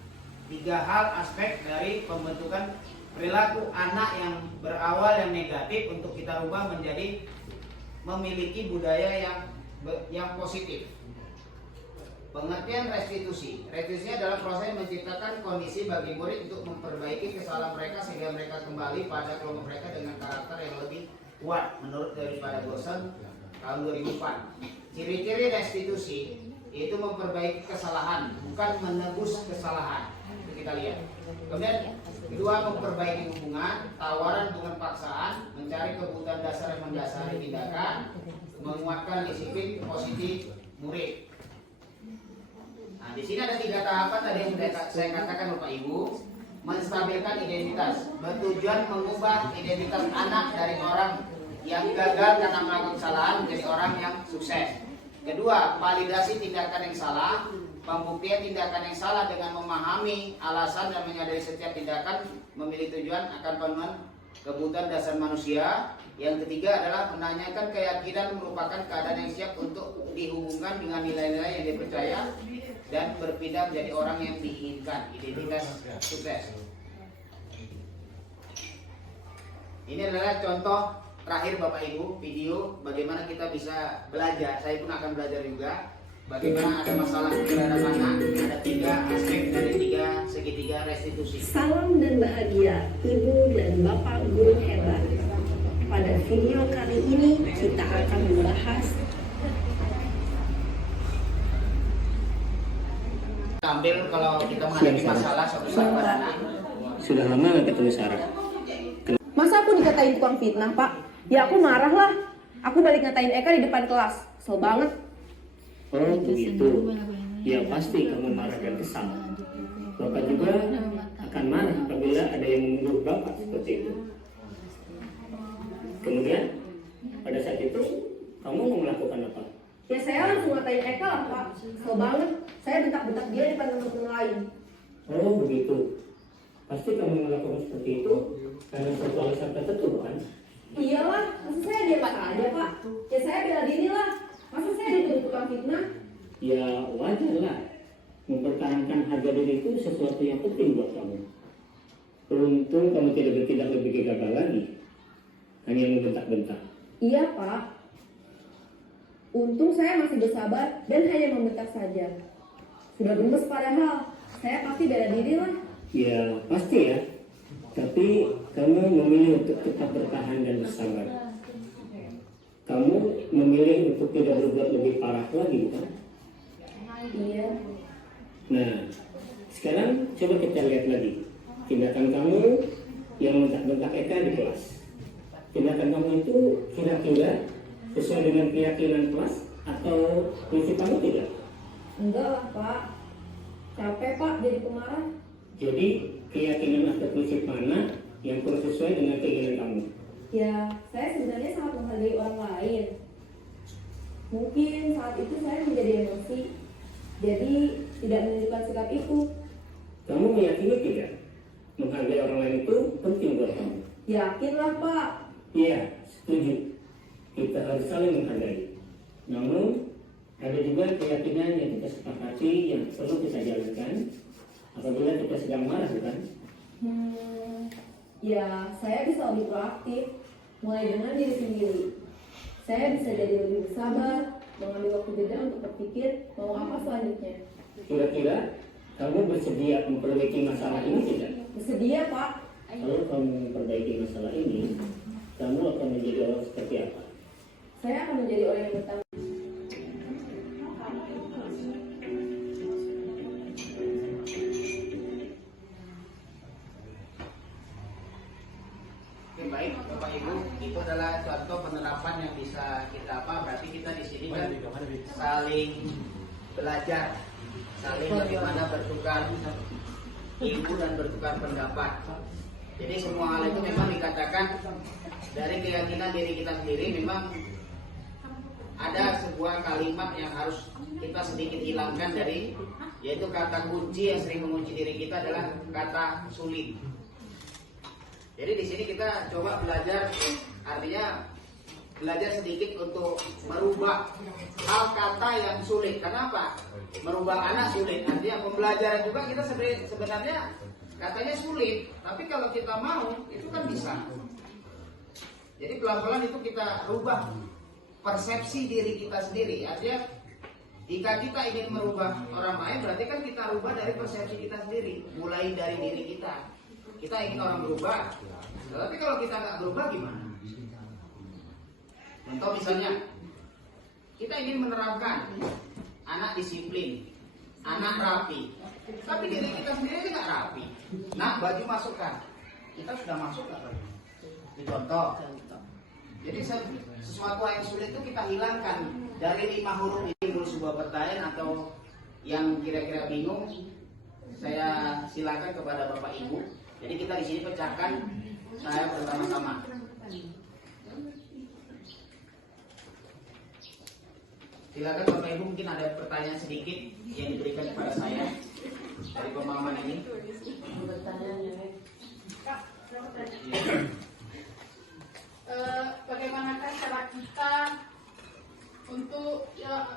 3 hal aspek dari pembentukan perilaku anak yang berawal yang negatif untuk kita rubah menjadi memiliki budaya yang positif. Pengertian restitusi. Restitusi adalah proses menciptakan kondisi bagi murid untuk memperbaiki kesalahan mereka sehingga mereka kembali pada kelompok mereka dengan karakter yang lebih kuat menurut daripada Gosen tahun 2004. Ciri-ciri restitusi itu memperbaiki kesalahan, bukan menebus kesalahan. Itu kita lihat. Kemudian kedua, memperbaiki hubungan, tawaran bukan paksaan, mencari kebutuhan dasar yang mendasari tindakan, menguatkan disiplin positif murid. Nah, di sini ada 3 tahapan tadi yang sudah saya katakan Bapak Ibu. Menstabilkan identitas, bertujuan mengubah identitas anak dari orang yang gagal karena melakukan kesalahan menjadi orang yang sukses. Kedua, validasi tindakan yang salah, pembuktian tindakan yang salah dengan memahami alasan dan menyadari setiap tindakan memiliki tujuan akan pemenuhan kebutuhan dasar manusia. Yang ketiga adalah menanyakan keyakinan merupakan keadaan yang siap untuk dihubungkan dengan nilai-nilai yang dipercaya dan berpindah menjadi orang yang diinginkan, identitas sukses. Ini adalah contoh terakhir Bapak Ibu, video bagaimana kita bisa belajar. Saya pun akan belajar juga bagaimana ada masalah terhadap anak. Ada 3 aspek dari 3 segitiga restitusi. Salam dan bahagia Ibu dan Bapak guru hebat. Pada video kali ini kita akan membahas ambil kalau kita menghadapi masalah suatu saat pada anak. sudah lama gak ketemu Sarah. Masa aku dikatain tukang fitnah, Pak? Ya aku marah lah. Aku balik ngatain Eka di depan kelas. Kesel banget. Oh begitu. Ya pasti kamu marah dan kesal. Bapak juga akan marah apabila ada yang menuduh Bapak seperti itu. Kemudian pada saat itu kamu mau melakukan apa? Ya saya langsung ngatain Eka lah, Pak. Kesel banget. Saya bentak-bentak dia di depan teman-teman lain. Oh begitu. Pasti kamu melakukan seperti itu karena suatu alasan tertentu kan? Iyalah, masa saya diam aja, Pak? Ya saya bela diri lah. Masa saya dituduh tukang fitnah? Ya wajar lah. Mempertahankan harga diri itu sesuatu yang penting buat kamu. Beruntung kamu tidak bertindak lebih gegabah lagi. Hanya membentak-bentak. Iya, Pak. Untung saya masih bersabar dan hanya membentak saja. Sudah gemes padahal. Saya pasti bela diri lah. Ya pasti ya. Tapi kamu memilih untuk tetap bertahan dan bersabar. Kamu memilih untuk tidak berbuat lebih parah lagi, bukan? Iya. Nah, sekarang coba kita lihat lagi tindakan kamu yang bentak-bentak Eka di kelas. Tindakan kamu itu kira-kira sesuai dengan keyakinan kelas atau prinsip kamu tidak? Enggak lah, Pak. Capek, Pak, jadi pemarah. Jadi keyakinan atau prinsip mana yang kurang sesuai dengan keinginan kamu? Ya, saya sebenarnya sangat menghargai orang lain. Mungkin saat itu saya menjadi emosi, jadi tidak menunjukkan sikap itu. Kamu meyakini tidak? Menghargai orang lain itu penting buat kamu. Yakinlah, Pak. Iya, setuju. Kita harus saling menghargai. Namun, ada juga keyakinan yang kita sepakati yang perlu kita jalankan apabila kita sedang marah, bukan? Ya, saya bisa lebih proaktif, mulai dengan diri sendiri. Saya bisa jadi lebih bersabar, mengambil waktu jeda untuk berpikir mau apa selanjutnya. Kira-kira kamu bersedia memperbaiki masalah ini tidak? Bersedia, Pak. Kalau kamu memperbaiki masalah ini, kamu akan menjadi orang seperti apa? Saya akan menjadi orang yang bertanggung. Baik, Bapak Ibu, itu adalah contoh penerapan yang bisa kita berarti kita di sini kan saling belajar, saling bagaimana bertukar ilmu dan bertukar pendapat. Jadi semua hal itu memang dikatakan dari keyakinan diri kita sendiri. Memang ada sebuah kalimat yang harus kita sedikit hilangkan dari, yaitu kata kunci yang sering mengunci diri kita adalah kata sulit. Jadi di sini kita coba belajar, artinya belajar sedikit untuk merubah hal kata yang sulit. Kenapa? Merubah anak sulit. Artinya pembelajaran juga kita sebenarnya katanya sulit, tapi kalau kita mau itu kan bisa. Jadi pelan-pelan itu kita rubah persepsi diri kita sendiri. Artinya jika kita ingin merubah orang lain, berarti kan kita rubah dari persepsi kita sendiri, mulai dari diri kita. Kita ingin orang berubah, tapi kalau kita nggak berubah gimana? Contoh misalnya, kita ingin menerapkan anak disiplin, anak rapi, tapi diri kita sendiri nggak rapi. Nah, baju masukkan, kita sudah masuk nggak baju? Ini contoh. Jadi sesuatu yang sulit itu kita hilangkan dari 5 huruf ini. Dulu sebuah pertanyaan atau yang kira-kira bingung, saya silakan kepada Bapak Ibu. Jadi kita di sini pecahkan saya bersama-sama. Silakan Bapak Ibu, mungkin ada pertanyaan sedikit yang diberikan kepada saya dari pemahaman ini. Bagaimanakah cara kita untuk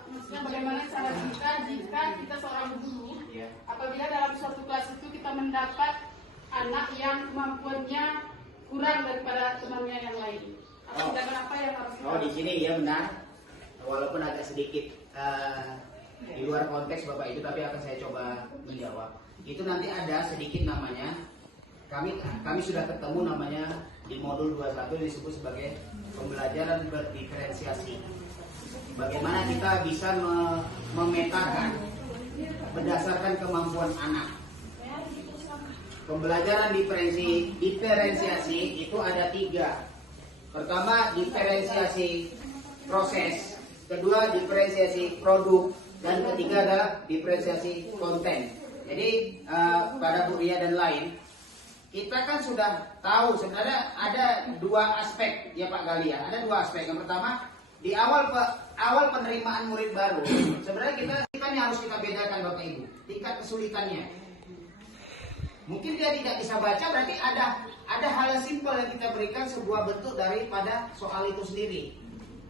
maksudnya bagaimana cara kita jika kita seorang guru apabila dalam suatu kelas itu kita mendapat anak yang kemampuannya kurang daripada temannya yang lain. Tindakan apa yang harus kita di sini ya benar. Walaupun agak sedikit di luar konteks Bapak itu, tapi akan saya coba menjawab. Itu nanti ada sedikit namanya. Kami sudah ketemu namanya di modul 21 disebut sebagai pembelajaran berdiferensiasi. Bagaimana kita bisa memetakan berdasarkan kemampuan anak. pembelajaran diferensiasi itu ada 3. Pertama, diferensiasi proses, kedua diferensiasi produk, dan ketiga adalah diferensiasi konten. Jadi pada Bu Ria dan lain, kita kan sudah tahu sebenarnya ada 2 aspek ya Pak Galia. Ada 2 aspek. Yang pertama, di awal penerimaan murid baru, sebenarnya kita yang harus kita bedakan Bapak Ibu, tingkat kesulitannya. Mungkin dia tidak bisa baca, berarti ada hal yang simpel yang kita berikan sebuah bentuk daripada soal itu sendiri.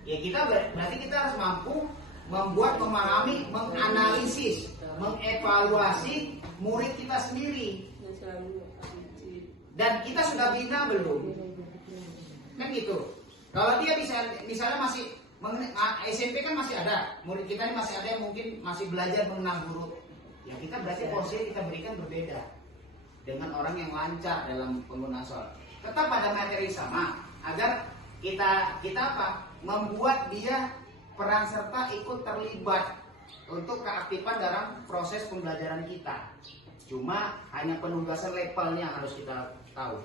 Ya berarti kita harus mampu membuat, memahami, menganalisis, mengevaluasi murid kita sendiri. Dan kita sudah bina belum? Kan gitu. Kalau dia bisa, misalnya masih SMP kan masih ada, murid kita ini masih ada yang mungkin masih belajar mengenal huruf. Ya kita berarti porsi kita berikan berbeda dengan orang yang lancar dalam penggunaan soal. Tetap pada materi sama, agar kita apa? Membuat dia peran serta ikut terlibat untuk keaktifan dalam proses pembelajaran kita. Cuma hanya penugasan levelnya yang harus kita tahu.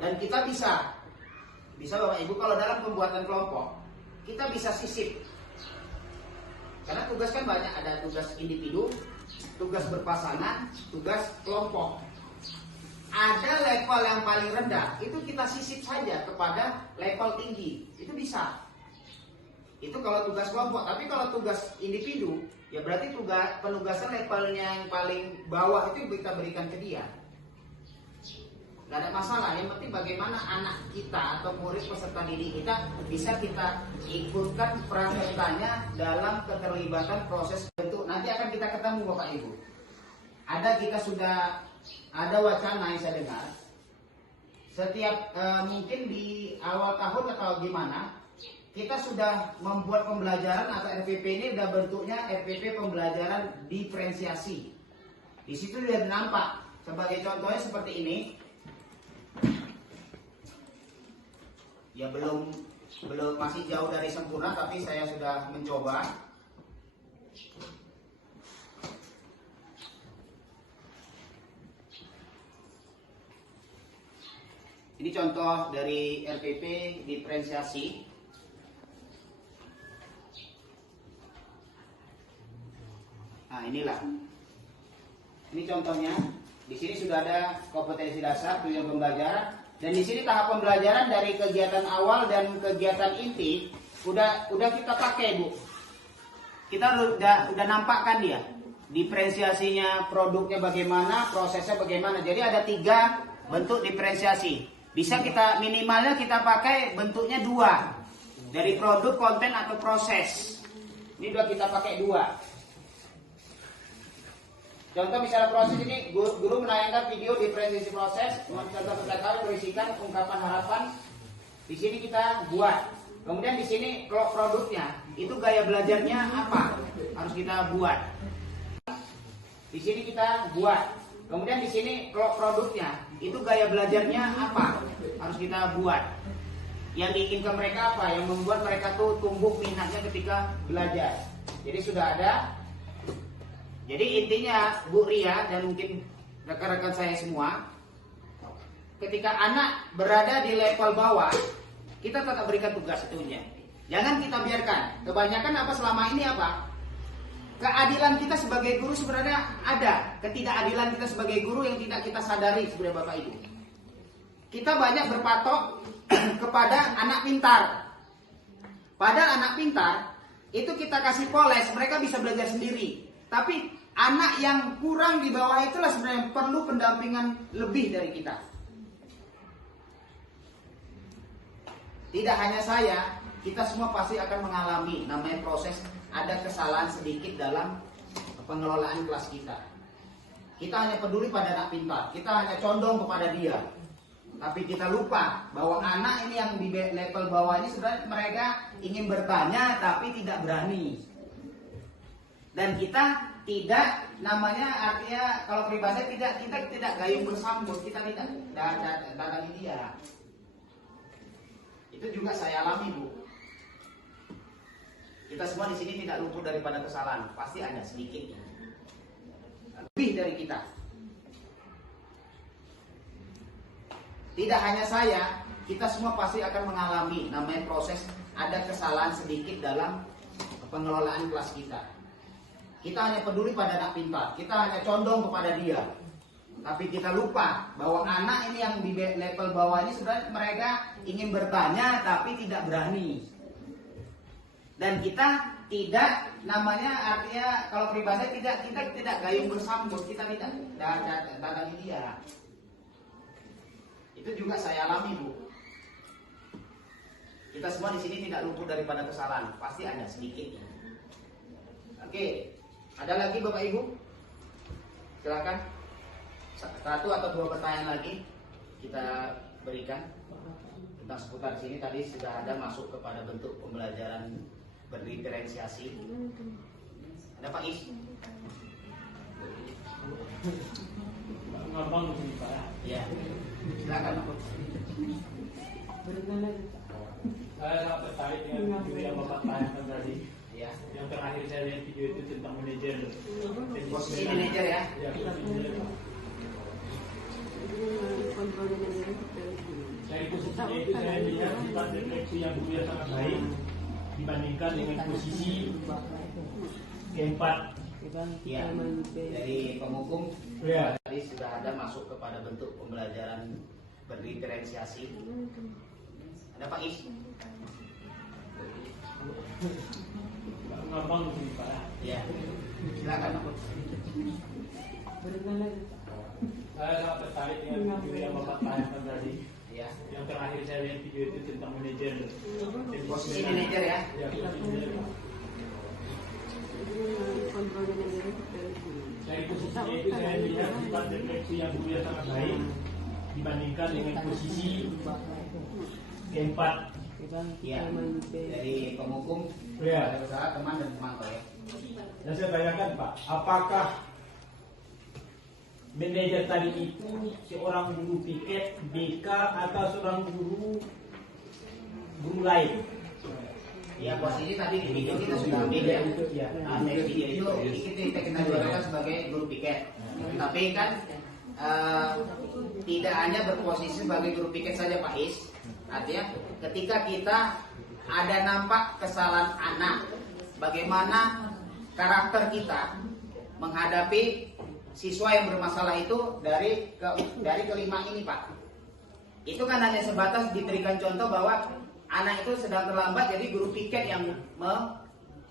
Dan kita bisa Bapak Ibu, kalau dalam pembuatan kelompok kita bisa sisip. Karena tugas kan banyak, ada tugas individu, tugas berpasangan, tugas kelompok. Ada level yang paling rendah, itu kita sisip saja kepada level tinggi. Itu bisa. Itu kalau tugas kelompok. Tapi kalau tugas individu, ya berarti penugasan levelnya yang paling bawah itu kita berikan ke dia. Gak ada masalah, yang penting bagaimana anak kita atau murid peserta didik kita bisa kita ikutkan peran sertanya dalam keterlibatan proses bentuk. Nanti akan kita ketemu Bapak Ibu. Kita sudah ada wacana yang saya dengar. Setiap mungkin di awal tahun atau gimana, kita sudah membuat pembelajaran atau RPP ini udah bentuknya RPP pembelajaran diferensiasi. Di situ sudah nampak. Sebagai contohnya seperti ini. Ya belum masih jauh dari sempurna, tapi saya sudah mencoba. Ini contoh dari RPP diferensiasi. Nah, inilah. Ini contohnya. Di sini sudah ada kompetensi dasar, tujuan pembelajaran. Dan di sini tahap pembelajaran dari kegiatan awal dan kegiatan inti udah kita pakai Bu. Kita udah nampakkan dia diferensiasinya, produknya bagaimana, prosesnya bagaimana. Jadi ada 3 bentuk diferensiasi. Bisa kita minimalnya kita pakai bentuknya 2 dari produk, konten atau proses. Ini udah kita pakai 2. Contoh misalnya proses ini, guru menayangkan video diferensiasi proses, contoh kata berisikan ungkapan harapan. Di sini kita buat. Kemudian di sini produknya, itu gaya belajarnya apa? Harus kita buat. Di sini kita buat. Kemudian di sini produknya, itu gaya belajarnya apa? Harus kita buat. Yang diinginkan mereka apa? Yang membuat mereka tuh tumbuh minatnya ketika belajar. Jadi sudah ada. Jadi intinya Bu Ria dan mungkin rekan-rekan saya semua, ketika anak berada di level bawah, kita tetap berikan tugas tentunya. Jangan kita biarkan. Kebanyakan apa selama ini apa? Keadilan kita sebagai guru sebenarnya ada. Ketidakadilan kita sebagai guru yang tidak kita sadari sebenarnya Bapak Ibu. Kita banyak berpatok kepada anak pintar. Padahal anak pintar itu kita kasih poles, mereka bisa belajar sendiri. Tapi anak yang kurang di bawah itulah sebenarnya yang perlu pendampingan lebih dari kita. Tidak hanya saya, kita semua pasti akan mengalami namanya proses ada kesalahan sedikit dalam pengelolaan kelas kita. Kita hanya peduli pada anak pintar, kita hanya condong kepada dia. Tapi kita lupa bahwa anak ini yang di level bawah ini sebenarnya mereka ingin bertanya tapi tidak berani. Dan kita tidak, namanya artinya kalau peribahasa kita tidak gayung bersambut, kita tidak datangi dia. Itu juga saya alami Bu. Kita semua di sini tidak luput daripada kesalahan, pasti ada sedikit lebih dari kita. tidak hanya saya, kita semua pasti akan mengalami namanya proses ada kesalahan sedikit dalam pengelolaan kelas kita. Kita hanya peduli pada anak pintar, kita hanya condong kepada dia. Tapi kita lupa bahwa anak ini yang di level bawah ini sebenarnya mereka ingin bertanya tapi tidak berani. Dan kita tidak namanya artinya kalau pribadi kita tidak gayung bersambut, kita tidak datangi dia. Itu juga saya alami, Bu. Kita semua di sini tidak luput daripada kesalahan, pasti ada sedikit. Oke, ada lagi Bapak Ibu? Silakan. Satu atau dua pertanyaan lagi kita berikan tentang seputar sini. Tadi sudah ada masuk kepada bentuk pembelajaran berdiferensiasi. Ada Pak Is? Ngomong sini Pak. Ya, silakan. Saya sangat tertarik dengan video yang Bapak tanyakan tadi. Ya. Yang terakhir saya lihat video itu tentang manajer. Posisi manajer ya. Ya, dari posisinya itu saya lihat sifat refleksi yang Buya sangat baik dibandingkan dengan posisi keempat. Ya. Dari penghukum Ya. tadi sudah ada masuk kepada bentuk pembelajaran berdiferensiasi. Ada Pak Is? Ngomong sini Pak. Ya, silakan. Saya sangat tertarik dengan video yang Bapak tanyakan tadi. Ya. Yang terakhir saya lihat video itu tentang manajer. Posisi manajer ya. Ya, dari posisinya itu saya lihat sifat refleksi yang Buya sangat baik dibandingkan dengan posisi keempat. Ya. Dari penghukum, Ya. usaha teman dan pemantau ya. Dan saya tanyakan Pak, apakah manajer tadi itu seorang guru piket, BK atau seorang guru lain? Ya, posisi tadi di video kita sudah ambil ya. Ya. Nah, next video itu kita jualkan sebagai guru piket. Tapi kan tidak hanya berposisi sebagai guru piket saja Pak Is. Artinya ketika kita ada nampak kesalahan anak, bagaimana karakter kita menghadapi siswa yang bermasalah itu dari kelima ini Pak. Itu kan hanya sebatas diberikan contoh bahwa anak itu sedang terlambat, jadi guru piket yang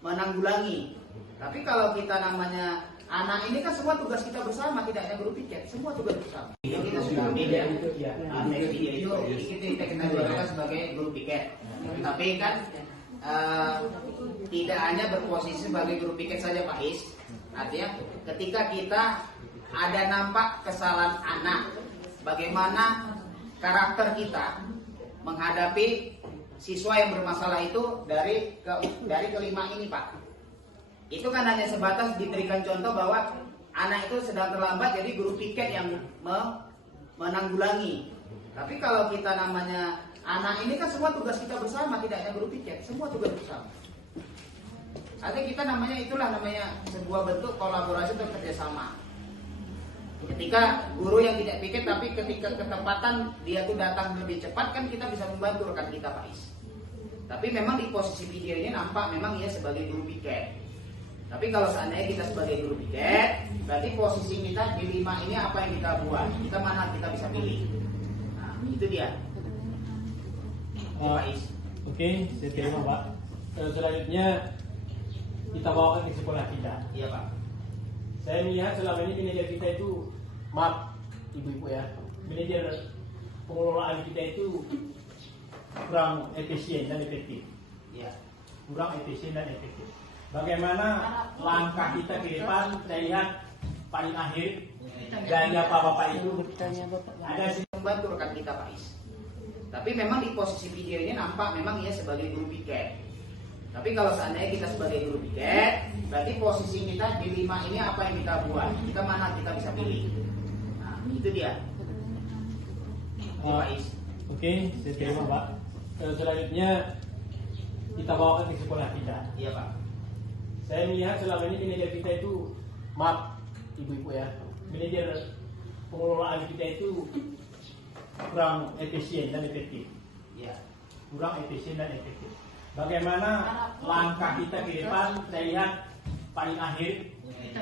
menanggulangi. Tapi kalau kita namanya anak ini kan semua tugas kita bersama, tidak hanya guru piket, semua tugas bersama. Video kita sudah ambil ya. Nah, next video itu kita jualkan sebagai guru piket. Tapi kan tidak hanya berposisi sebagai guru piket saja Pak Is. Artinya ketika kita ada nampak kesalahan anak, bagaimana karakter kita menghadapi siswa yang bermasalah itu dari kelima ini Pak. Itu kan hanya sebatas diberikan contoh bahwa anak itu sedang terlambat, jadi guru piket yang menanggulangi. Tapi kalau kita namanya anak ini kan semua tugas kita bersama, tidak hanya guru piket, semua tugas bersama. Artinya kita itulah namanya sebuah bentuk kolaborasi dan kerjasama. Ketika guru yang tidak piket, tapi ketika ketepatan dia tuh datang lebih cepat, kan kita bisa membantu rekan kita Pak Is. Tapi memang di posisi video ini nampak memang ia sebagai guru piket. Tapi kalau seandainya kita sebagai guru piket, berarti posisi kita di 5 ini apa yang kita buat? Kita mana kita bisa pilih? Nah, itu dia. Pak Is. Oke, saya terima Pak. Selanjutnya kita bawakan ke sekolah kita. Iya Pak. Saya melihat selama ini manajer kita itu, maaf ibu-ibu ya, manajer pengelolaan kita itu kurang efisien dan efektif. Iya. Kurang efisien dan efektif. Bagaimana langkah kita ke depan? Saya lihat paling akhir dari bapak itu ada membantu rekan kita Pak Is. Tapi memang di posisi video ini nampak memang ia sebagai guru piket. Tapi kalau seandainya kita sebagai guru piket, berarti posisi kita di 5 ini apa yang kita buat? Kita mana kita bisa pilih? Nah, itu dia. Pak Is. Oke, saya terima Pak. Selanjutnya kita bawakan ke sekolah kita. Iya Pak. Saya melihat selama ini manajer kita itu, maaf ibu-ibu ya, manajer pengelolaan kita itu kurang efisien dan efektif. Ya. Kurang efisien dan efektif. Bagaimana langkah kita ke depan? Saya lihat paling akhir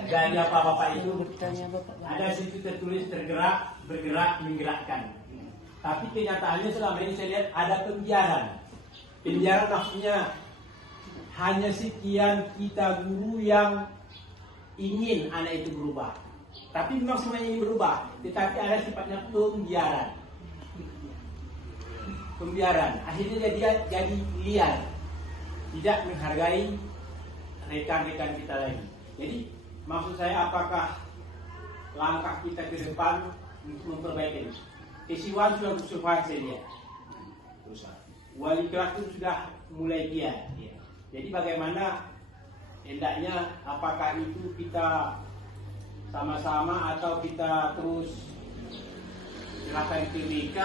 dari Bapak itu ada situ tertulis tergerak, bergerak, menggerakkan. Tapi kenyataannya selama ini saya lihat ada pembiaran. Pembiaran maksudnya hanya sekian kita guru yang ingin anak itu berubah. Tapi memang semuanya ingin berubah, tetapi ada sifatnya pembiaran. Pembiaran, akhirnya dia jadi liar, tidak menghargai rekan-rekan kita lagi. Jadi maksud saya, apakah langkah kita ke depan untuk memperbaiki ini? Kesiwan sudah berusaha saya lihat, wali kelas itu sudah mulai giat. Jadi bagaimana hendaknya, apakah itu kita sama-sama atau kita terus silakan ke BK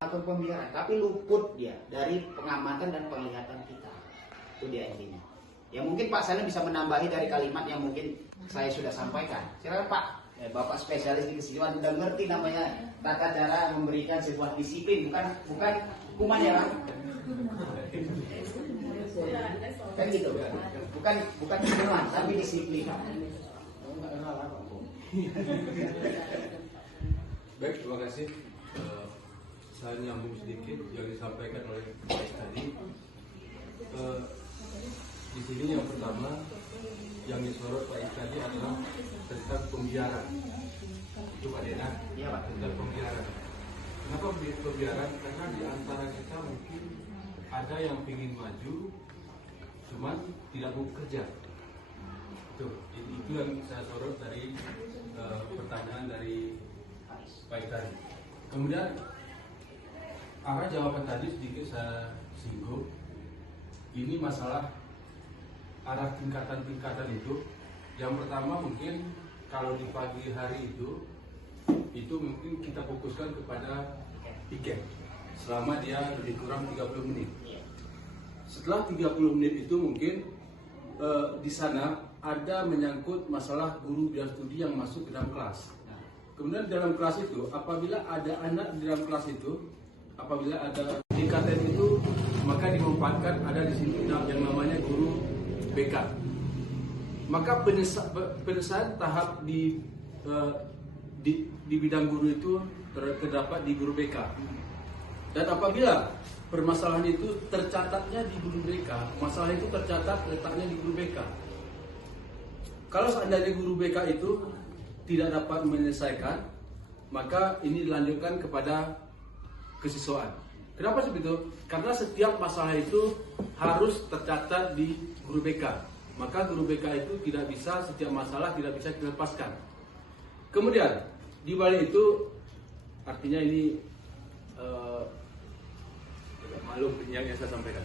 Atau pembiaran, tapi luput dia dari pengamatan dan penglihatan kita. Itu dia intinya. Ya mungkin Pak Salim bisa menambahi dari kalimat yang mungkin saya sudah sampaikan. Silakan Pak. Bapak spesialis di keseluruhan udah ngerti namanya tata cara memberikan sebuah disiplin, bukan hukuman ya Pak. Kan gitu. Bukan hukuman, tapi disiplin. Baik, terima kasih. Saya nyambung sedikit yang disampaikan oleh Pak tadi. Di sini yang pertama yang disorot Pak tadi adalah tentang pembiaran. Itu Pak Dena, Iya Pak. tentang pembiaran. Kenapa pembiaran? Karena di antara kita mungkin ada yang ingin maju, cuman tidak mau kerja. Itu yang saya sorot dari pertanyaan dari Pak tadi. Kemudian arah jawaban tadi sedikit saya singgung. Ini masalah arah tingkatan-tingkatan itu. Yang pertama mungkin kalau di pagi hari itu mungkin kita fokuskan kepada tiket selama dia lebih kurang 30 menit. Setelah 30 menit itu mungkin di sana ada menyangkut masalah guru bidang studi yang masuk ke dalam kelas. Kemudian dalam kelas itu, apabila ada anak di dalam kelas itu, apabila ada tingkatan itu, maka dimanfaatkan ada di sini yang namanya guru BK. Maka penyelesaian tahap di bidang guru itu terdapat di guru BK. Dan apabila permasalahan itu tercatatnya di guru BK, masalah itu tercatat letaknya di guru BK. Kalau seandainya guru BK itu tidak dapat menyelesaikan, maka ini dilanjutkan kepada kesiswaan. Kenapa seperti itu? Karena setiap masalah itu harus tercatat di guru BK. Maka guru BK itu tidak bisa, setiap masalah tidak bisa dilepaskan. Kemudian di balik itu, artinya ini maklum yang saya sampaikan.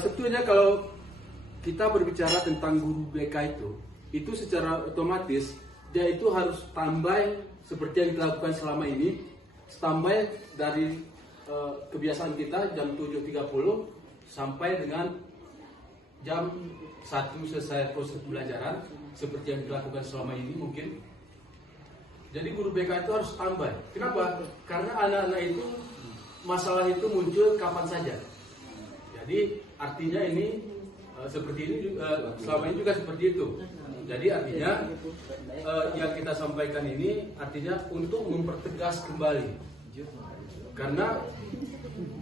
Sebetulnya kalau kita berbicara tentang guru BK itu secara otomatis dia itu harus standby seperti yang kita lakukan selama ini, standby dari kebiasaan kita jam 7.30 sampai dengan jam 1 selesai proses pembelajaran seperti yang dilakukan selama ini mungkin. Jadi guru BK itu harus standby. Kenapa? Karena anak-anak itu masalah itu muncul kapan saja. Jadi artinya ini seperti ini selama ini juga seperti itu. Jadi artinya yang kita sampaikan ini artinya untuk mempertegas kembali. Karena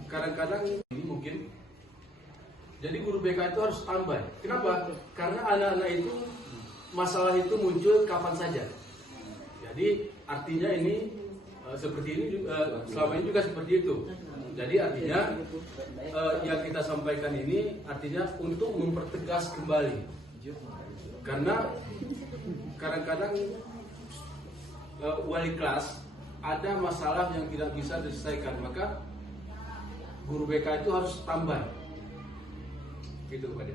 kadang-kadang ini mungkin. Jadi guru BK itu harus standby. Kenapa? Karena anak-anak itu masalah itu muncul kapan saja. Jadi artinya ini seperti ini selama ini juga seperti itu. Jadi artinya yang kita sampaikan ini artinya untuk mempertegas kembali. Karena kadang-kadang wali kelas ada masalah yang tidak bisa diselesaikan, maka guru BK itu harus standby. Gitu Pak.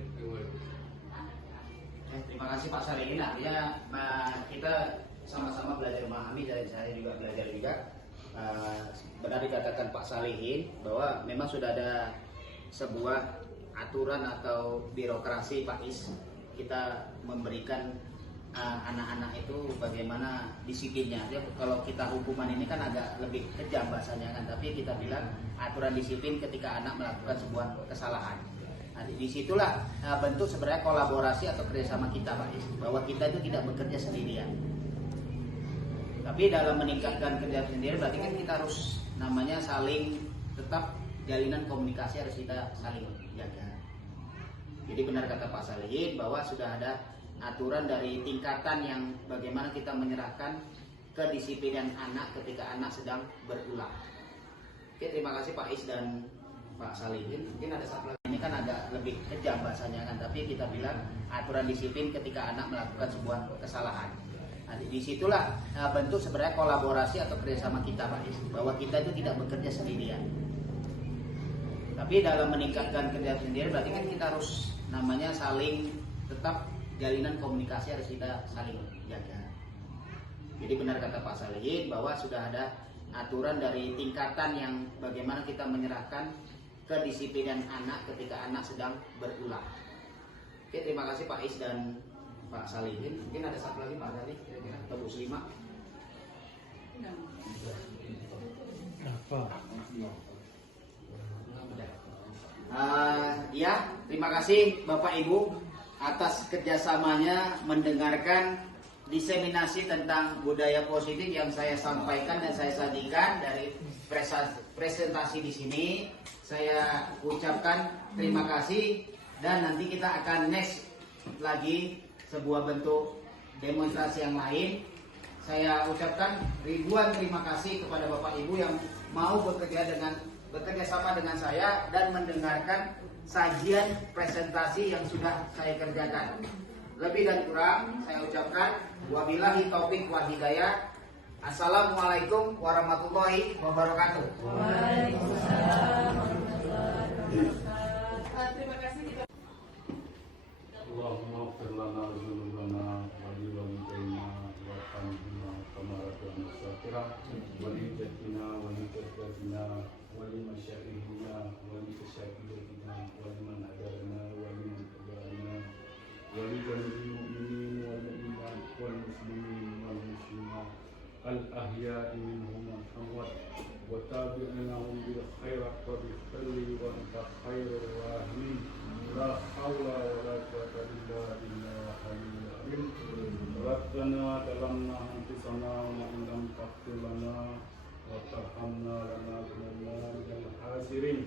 Terima kasih Pak Sari. Ini artinya kita sama-sama belajar memahami dan saya juga belajar juga. Benar dikatakan Pak Salihin bahwa memang sudah ada sebuah aturan atau birokrasi Pak Is, kita memberikan anak-anak itu bagaimana disiplinnya. Jadi kalau kita hukuman ini kan agak lebih kejam bahasanya kan, tapi kita bilang aturan disiplin ketika anak melakukan sebuah kesalahan. Nah, disitulah bentuk sebenarnya kolaborasi atau kerjasama kita, Pak Is, bahwa kita itu tidak bekerja sendirian. Tapi dalam meningkatkan kerja sendiri berarti kan kita harus namanya saling tetap jalinan komunikasi harus kita saling jaga. Jadi benar kata Pak Salihin bahwa sudah ada aturan dari tingkatan yang bagaimana kita menyerahkan kedisiplinan anak ketika anak sedang berulang. Oke, terima kasih Pak Is dan Pak Salihin. Mungkin ada satu lagi, ini kan agak lebih kejam bahasanya kan, tapi kita bilang aturan disiplin ketika anak melakukan sebuah kesalahan. Nah, disitulah bentuk sebenarnya kolaborasi atau kerjasama kita, Pak Is, bahwa kita itu tidak bekerja sendirian. Tapi dalam meningkatkan kerja sendiri berarti kan kita harus namanya saling tetap jalinan komunikasi harus kita saling jaga. Jadi benar kata Pak Salihin bahwa sudah ada aturan dari tingkatan yang bagaimana kita menyerahkan kedisiplinan anak ketika anak sedang berulang. Oke, terima kasih Pak Is dan Pak Salihin. Mungkin ada satu lagi Pak Gali kira-kira atau Bu Slima. Ya, terima kasih Bapak Ibu atas kerjasamanya mendengarkan diseminasi tentang budaya positif yang saya sampaikan dan saya sajikan dari presentasi di sini. Saya ucapkan terima kasih dan nanti kita akan next lagi sebuah bentuk demonstrasi yang lain. Saya ucapkan ribuan terima kasih kepada Bapak Ibu yang mau bekerja sama dengan saya dan mendengarkan sajian presentasi yang sudah saya kerjakan. Lebih dan kurang saya ucapkan wabillahi taufik wal hidayah. Assalamualaikum warahmatullahi wabarakatuh. Waalaikumsalam. Terima kasih. Allahumma ighfir lana dzunubana wa li walidayna wa arhamhuma kama rabbayana shaghira wa li jadina wa li jaddatina wa li masyayikhina wa li masyayikhina wa liman hadarna wa liman tabi'ana wa li jami'il mu'minin wal mu'minat wal muslimin wal muslimat al ahya'i minhum wal amwat wa tabi'nahum bil khairat wa bil khairi wa anta khairur rahimin. La haula wa la quwwata illa billahil azim. Rabbana dalamna anfusana wa in lam taghfir lana wa tarhamna lanakunanna minal khasirin.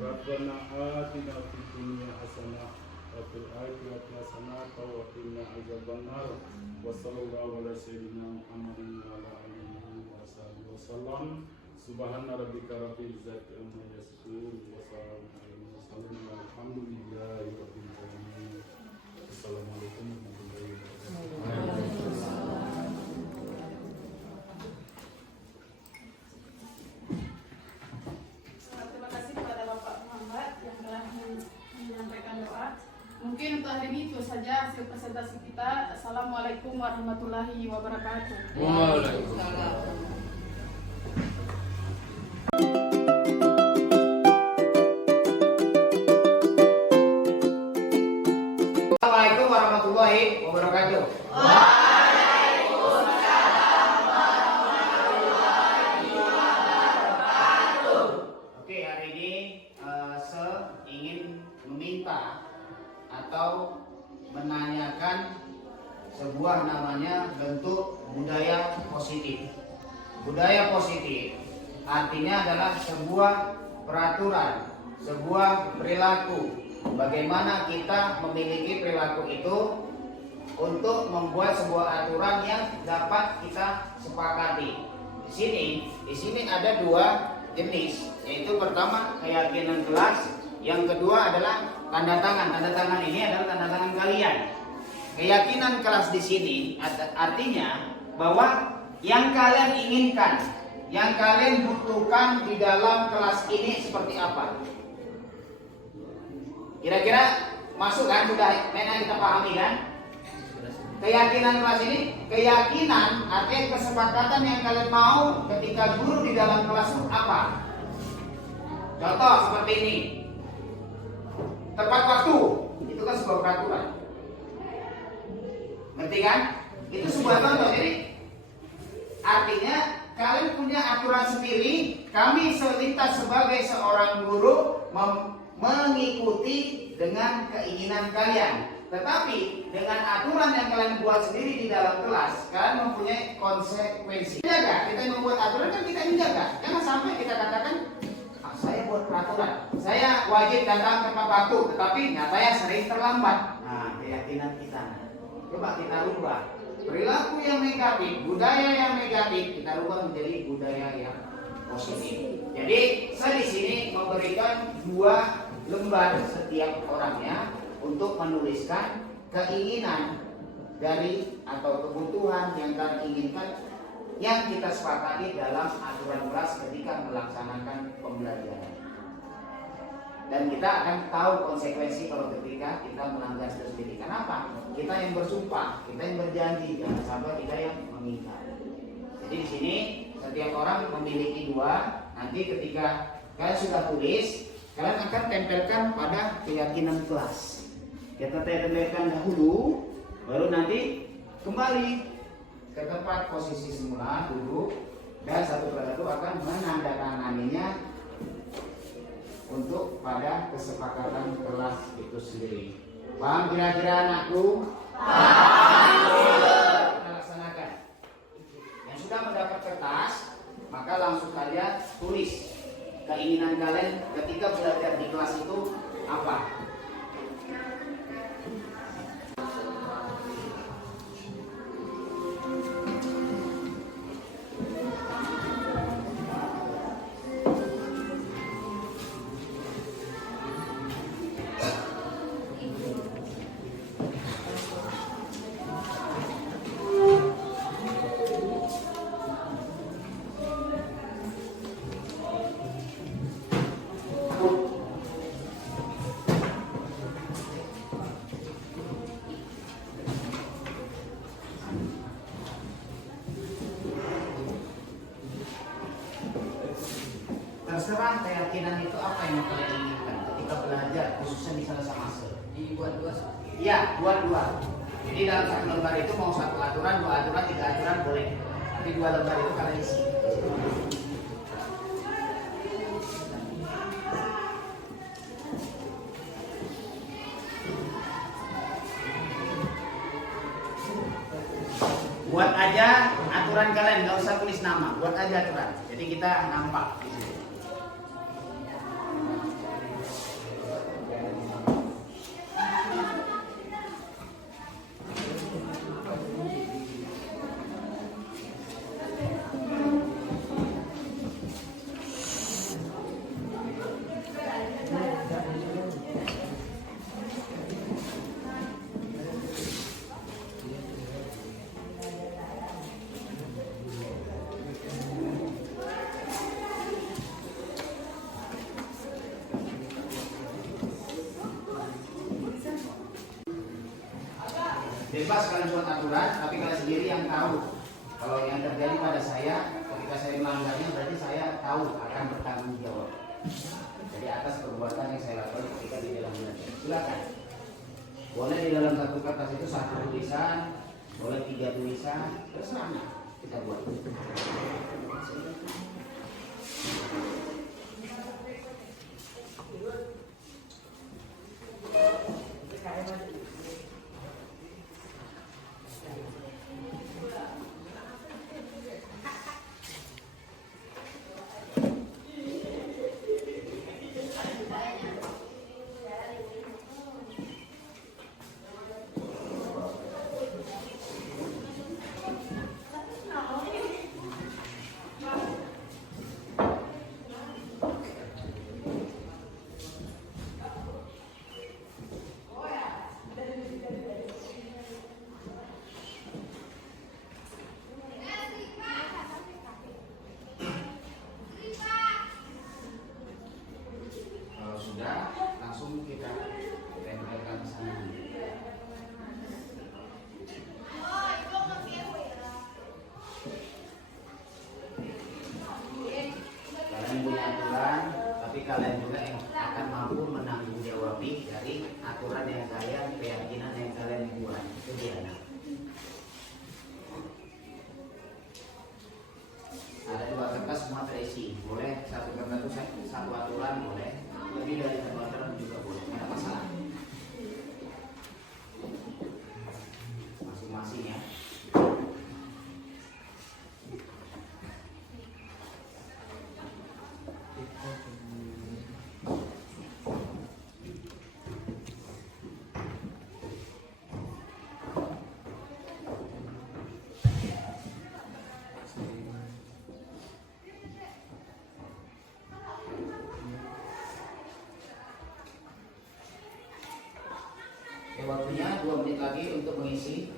Rabbana atina fid dunya hasanah wa fil akhirati hasanah wa qina adzabannar. Wa sallallahu ala sayyidina Muhammadin wa ala alihi wa sahbihi wasallam. Subhana rabbika rabbil izzati amma yasifun wa salamun alhamdulillahi rabbil alamin. Assalamualaikum warahmatullahi wabarakatuh. Terima kasih kepada Bapak Muhammad yang telah menyampaikan doa. Mungkin untuk hari ini itu saja hasil presentasi kita. Assalamualaikum warahmatullahi wabarakatuh. Waalaikumsalam. Assalamualaikum warahmatullahi wabarakatuh. Waalaikumsalam warahmatullahi wabarakatuh. Oke, hari ini saya ingin meminta atau menanyakan sebuah namanya bentuk budaya positif. Budaya positif artinya adalah sebuah peraturan, sebuah perilaku. Bagaimana kita memiliki perilaku itu untuk membuat sebuah aturan yang dapat kita sepakati. Di sini ada dua jenis, yaitu pertama keyakinan kelas, yang kedua adalah tanda tangan. Tanda tangan ini adalah tanda tangan kalian. Keyakinan kelas di sini artinya bahwa yang kalian inginkan, yang kalian butuhkan di dalam kelas ini seperti apa? Kira-kira masuk kan? Sudah memang kita pahami kan? Keyakinan kelas ini, keyakinan artinya kesepakatan yang kalian mau ketika guru di dalam kelas itu apa? Contoh seperti ini. Tepat waktu, itu kan sebuah peraturan. Ngerti Ngerti kan? Itu sebuah contoh. Jadi artinya kalian punya aturan sendiri. Kami selintas sebagai seorang guru mengikuti dengan keinginan kalian. Tetapi dengan aturan yang kalian buat sendiri di dalam kelas, kalian mempunyai konsekuensi. Jaga, kita yang membuat aturan kan kita yang jaga. Jangan sampai kita katakan, saya buat peraturan, saya wajib datang tepat waktu, tetapi nyatanya sering terlambat. Nah, keyakinan kita. Coba kita rubah. Perilaku yang negatif, budaya yang negatif, kita rubah menjadi budaya yang positif. Jadi, saya di sini memberikan 2 lembar setiap orangnya untuk menuliskan keinginan dari atau kebutuhan yang kalian inginkan yang kita sepakati dalam aturan kelas ketika melaksanakan pembelajaran. Dan kita akan tahu konsekuensi kalau ketika kita melanggar itu sendiri. Kenapa? Kita yang bersumpah, kita yang berjanji, jangan sampai kita yang mengingkar. Jadi di sini setiap orang memiliki 2. Nanti ketika kalian sudah tulis, kalian akan tempelkan pada keyakinan kelas. Kita tempelkan dahulu, baru nanti kembali ke tempat posisi semula, duduk, dan satu persatu akan menandatanganinya untuk pada kesepakatan kelas itu sendiri. Paham kira-kira anakku? Kita laksanakan. Yang sudah mendapat kertas, maka langsung saja tulis keinginan kalian ketika belajar di kelas itu apa. Terserah keyakinan itu apa yang kalian inginkan ketika belajar, khususnya di salah masa. Dibuat 2. Iya, buat 2. Jadi dalam satu lembar itu mau 1 aturan, 2 aturan, 3 aturan boleh. Tapi 2 lembar itu kalian isi. Buat aja aturan kalian, nggak usah tulis nama. Buat aja aturan. Jadi kita nampak di sini. Bebas kalian buat aturan, tapi kalian sendiri yang tahu. Kalau yang terjadi pada saya, ketika saya melanggarnya, berarti saya tahu akan bertanggung jawab. Jadi atas perbuatan yang saya lakukan ketika di dalam belajar. Silakan. Boleh di dalam satu kertas itu 1 tulisan, boleh 3 tulisan, terserah kita buat. Langsung kita tempelkan ke sana. Kalian punya aturan, tapi kalian juga yang akan mampu menanggung jawab dari aturan yang kalian, keyakinan yang kalian buat. Itu dia. Oke, waktunya 2 menit lagi untuk mengisi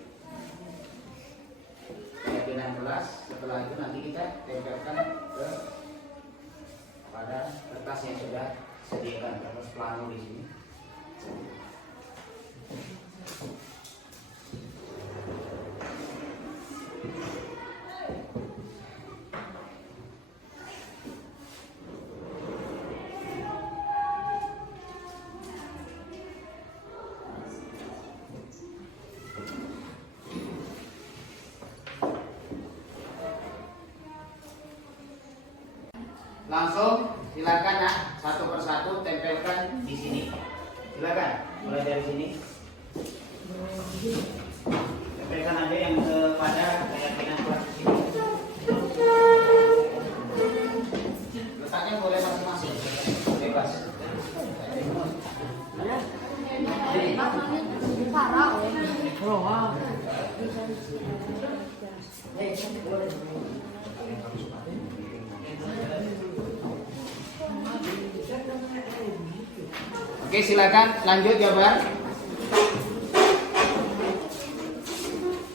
keyakinan kelas. Setelah itu nanti kita tempelkan pada kertas yang sudah sediakan, kertas plano di sini. Langsung silakan ya, satu persatu tempelkan di sini. Silakan, mulai dari sini. Tempelkan aja yang pada keyakinan kelas di sini. Letaknya boleh masing-masing, bebas. Oke, silakan lanjut jawaban.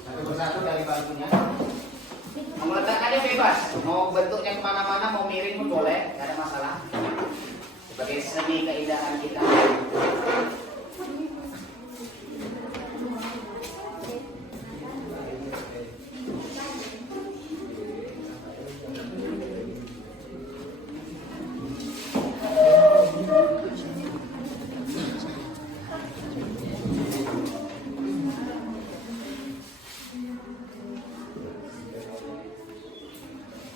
Satu persatu dari bangkunya. Meletakkannya bebas. Mau bentuknya kemana-mana, mau miring pun boleh, nggak ada masalah. Sebagai seni keindahan kita.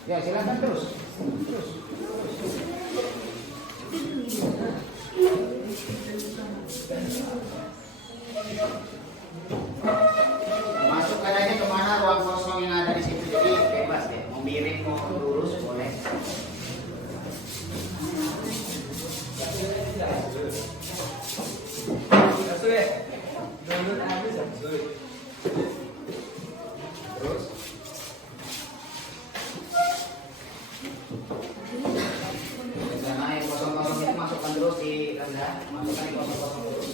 Ya, silakan terus. Masukkan aja kemana ruang kosong yang ada di situ, jadi bebas deh. Mau miring, mau lurus boleh. Terus. Karena yang kosong-kosong itu masukkan terus di rendah, masukkan yang kosong-kosong terus.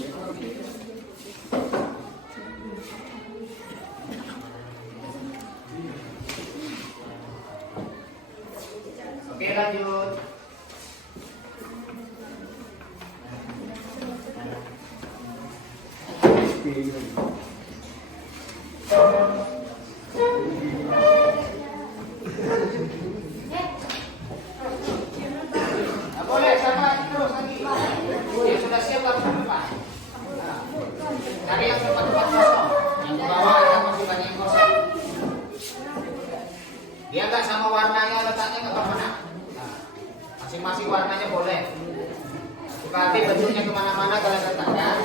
Oke, lanjut. Boleh, sama terus lagi. Yang sudah siap langsung ke depan. Cari yang tempat-tempat kosong. Yang di bawah yang masih banyak kosong. Dia nggak sama warnanya, letaknya nggak kemana. Masing-masing warnanya boleh. Suka hati bentuknya kemana-mana kalian letakkan.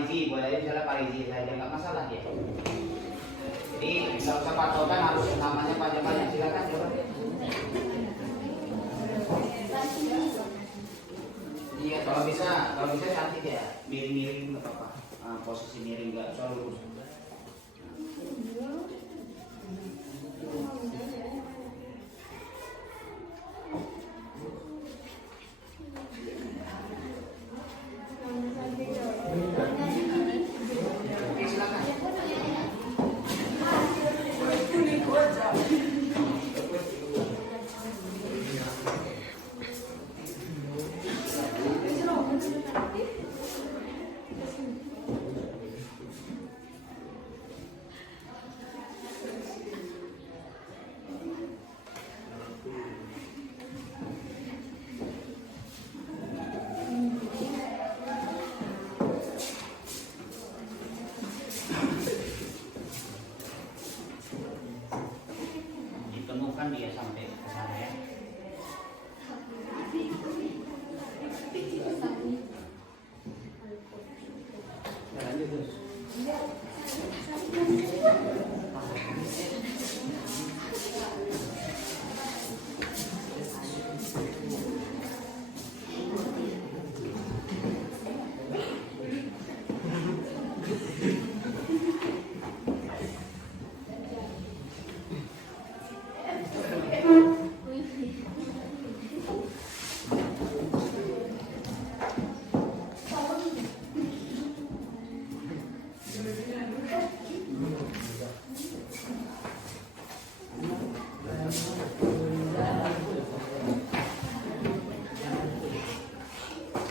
Parizi, boleh aja misalnya Parizi saja, nggak masalah ya. Jadi nggak usah patokan harus namanya panjang-panjang, silakan coba. Iya, kalau bisa cantik ya, miring-miring nggak apa-apa. Nah, posisi miring nggak usah lurus. Oke, silakan. Ditemukan dia sampai ke sana ya. Lanjut terus.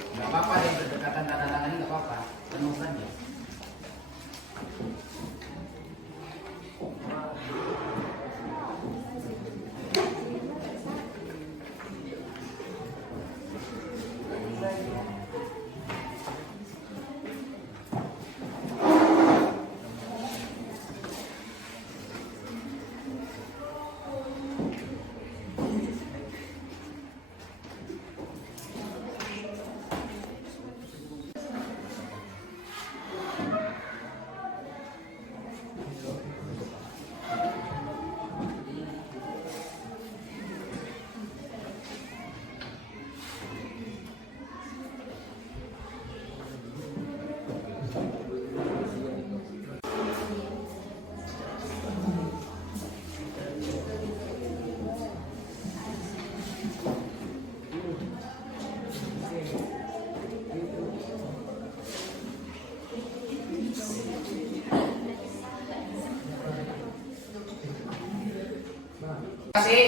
Nggak apa-apa yang berdekatan tanda tangannya nggak apa-apa, temukan ya. Terima kasih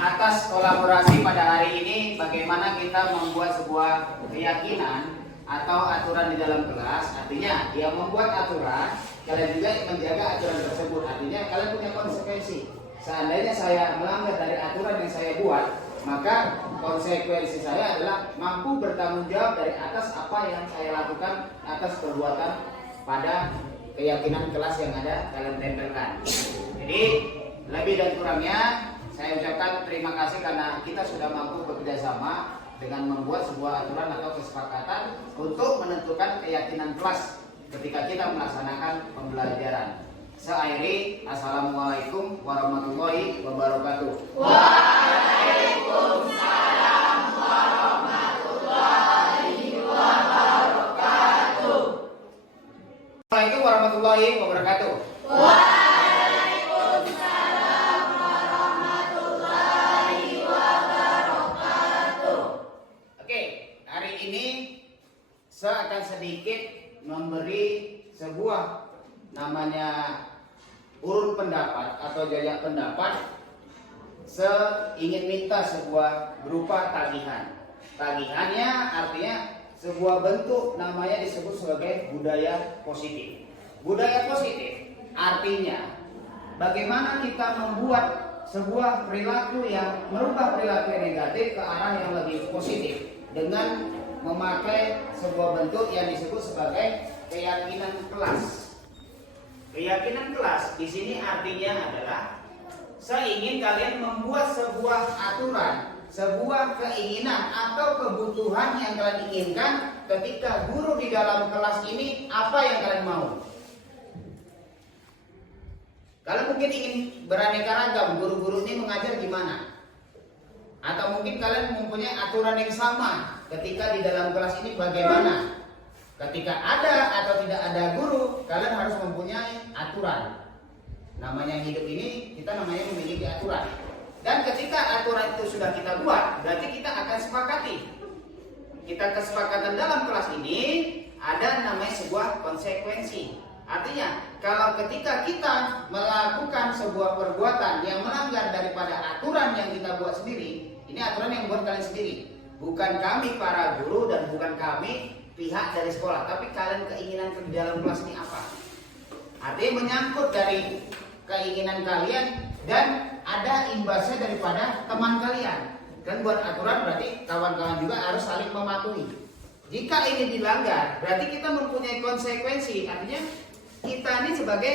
atas kolaborasi pada hari ini, bagaimana kita membuat sebuah keyakinan atau aturan di dalam kelas. Artinya yang membuat aturan, kalian juga menjaga aturan tersebut. Artinya kalian punya konsekuensi. Seandainya saya melanggar dari aturan yang saya buat, maka konsekuensi saya adalah mampu bertanggung jawab dari atas apa yang saya lakukan atas perbuatan pada keyakinan kelas yang ada kalian tempelkan. Jadi lebih dan kurangnya saya ucapkan terima kasih karena kita sudah mampu bekerja sama dengan membuat sebuah aturan atau kesepakatan untuk menentukan keyakinan kelas ketika kita melaksanakan pembelajaran. Seakhiri, assalamualaikum warahmatullahi wabarakatuh. Waalaikumsalam warahmatullahi wabarakatuh. Assalamualaikum warahmatullahi wabarakatuh. Saya akan sedikit memberi sebuah namanya urut pendapat atau jajak pendapat. Saya ingin minta sebuah berupa tagihan. Tagihannya artinya sebuah bentuk namanya disebut sebagai budaya positif. Budaya positif artinya bagaimana kita membuat sebuah perilaku yang merubah perilaku yang negatif ke arah yang lebih positif dengan memakai sebuah bentuk yang disebut sebagai keyakinan kelas. Keyakinan kelas di sini artinya adalah saya ingin kalian membuat sebuah aturan, sebuah keinginan atau kebutuhan yang kalian inginkan ketika guru di dalam kelas ini, apa yang kalian mau? Kalian mungkin ingin beraneka ragam, guru-guru ini mengajar gimana? Atau mungkin kalian mempunyai aturan yang sama ketika di dalam kelas ini bagaimana? Ketika ada atau tidak ada guru, kalian harus mempunyai aturan. Namanya hidup ini, kita namanya memiliki aturan. Dan ketika aturan itu sudah kita buat, berarti kita akan sepakati. Kita kesepakatan dalam kelas ini ada namanya sebuah konsekuensi. Artinya, kalau ketika kita melakukan sebuah perbuatan yang melanggar daripada aturan yang kita buat sendiri, ini aturan yang buat kalian sendiri. Bukan kami para guru dan bukan kami pihak dari sekolah, tapi kalian keinginan di dalam kelas ini apa? Artinya menyangkut dari keinginan kalian dan ada imbasnya daripada teman kalian. Dan buat aturan berarti kawan-kawan juga harus saling mematuhi. Jika ini dilanggar, berarti kita mempunyai konsekuensi. Artinya kita ini sebagai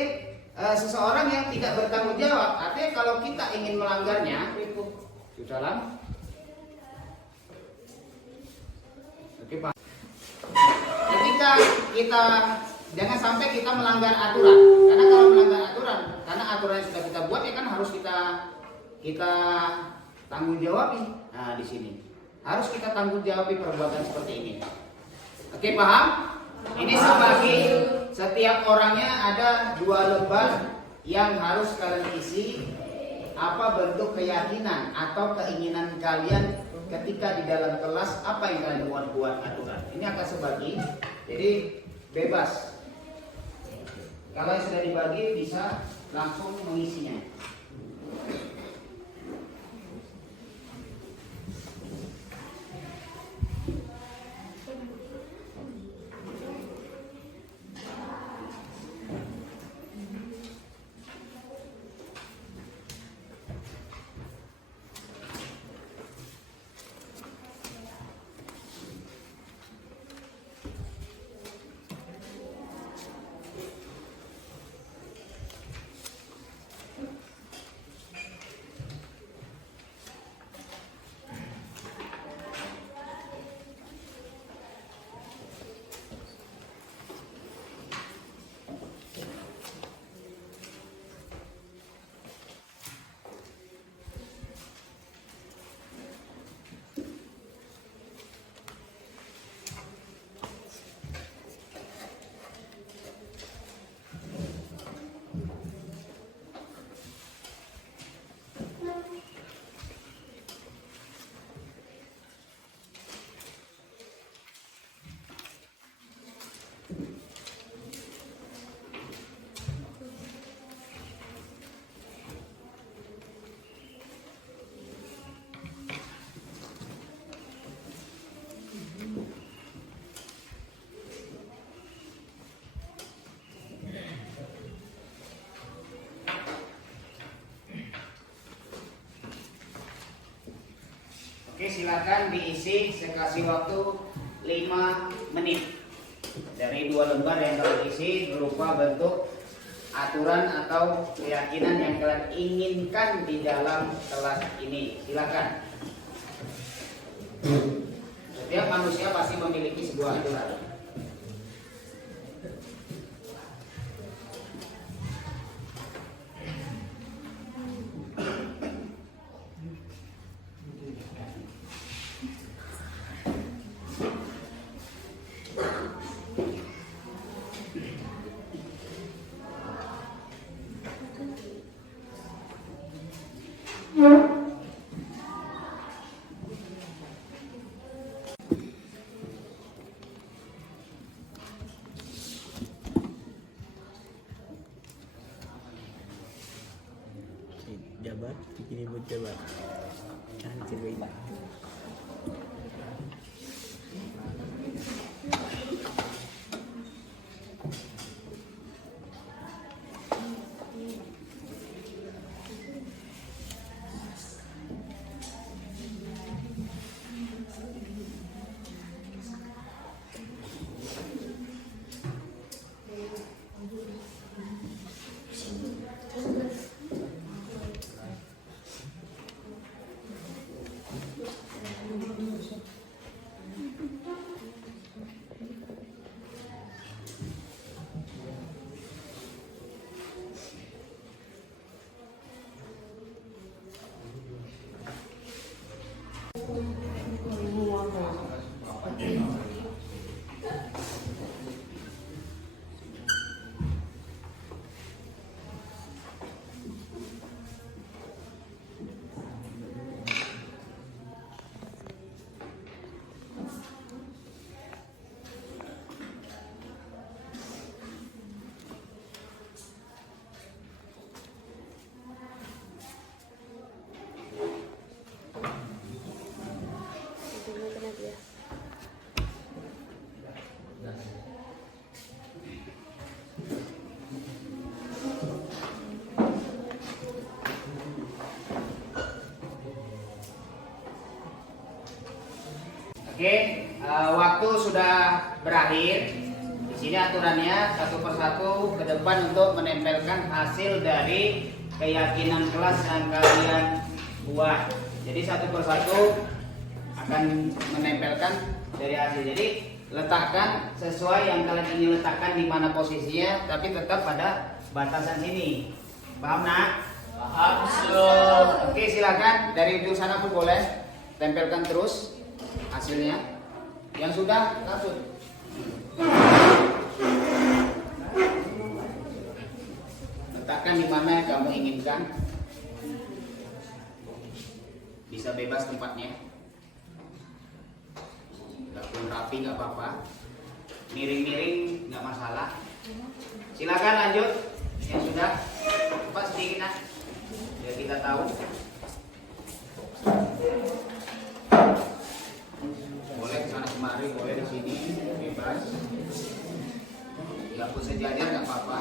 seseorang yang tidak bertanggung jawab. Artinya kalau kita ingin melanggarnya, dalam oke Pak. Ketika kita jangan sampai kita melanggar aturan. Karena kalau melanggar aturan, karena aturan yang sudah kita buat ya kan harus kita tanggung jawabi. Nah, di sini harus kita tanggung jawabi perbuatan seperti ini. Oke, paham? Ini sebagai setiap orangnya ada 2 lembar yang harus kalian isi. Apa bentuk keyakinan atau keinginan kalian ketika di dalam kelas, apa yang kalian buat aturan. Ini akan sebagi, jadi bebas. Kalau yang sudah dibagi bisa langsung mengisinya. Oke, silakan diisi. Saya kasih waktu 5 menit. Dari 2 lembar yang kalian isi berupa bentuk aturan atau keyakinan yang kalian inginkan di dalam kelas ini. Silakan. Setiap manusia pasti memiliki sebuah aturan. Jabat, bikin ibu jabat. Hancur ini. Oke, waktu sudah berakhir. Di sini aturannya satu persatu ke depan untuk menempelkan hasil dari keyakinan kelas yang kalian buat. Jadi satu persatu akan menempelkan dari hasil. Jadi letakkan sesuai yang kalian ingin letakkan di mana posisinya, tapi tetap pada batasan sini. Paham nak? Paham. Oke, silakan dari ujung sana pun boleh tempelkan terus hasilnya. Yang sudah langsung. Letakkan di mana yang kamu inginkan. Bisa bebas tempatnya. Gak pun rapi nggak apa-apa. Miring-miring nggak masalah. Silakan lanjut. Yang sudah cepat sedikit nak. Biar kita tahu. Boleh kesana kemari, boleh di sini, bebas. Nggak pun sejajar nggak apa-apa.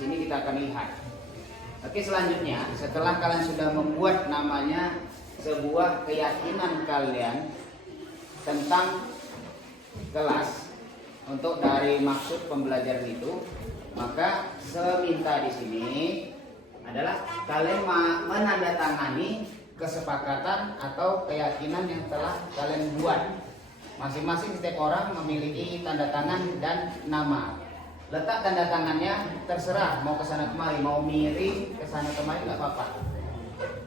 Sini kita akan lihat. Oke, selanjutnya setelah kalian sudah membuat namanya sebuah keyakinan kalian tentang kelas untuk dari maksud pembelajaran itu, maka seminta di sini adalah kalian menandatangani kesepakatan atau keyakinan yang telah kalian buat. Masing-masing setiap orang memiliki tanda tangan dan nama. Letak tanda tangannya terserah, mau kesana kemari, mau miring kesana kemari nggak apa-apa.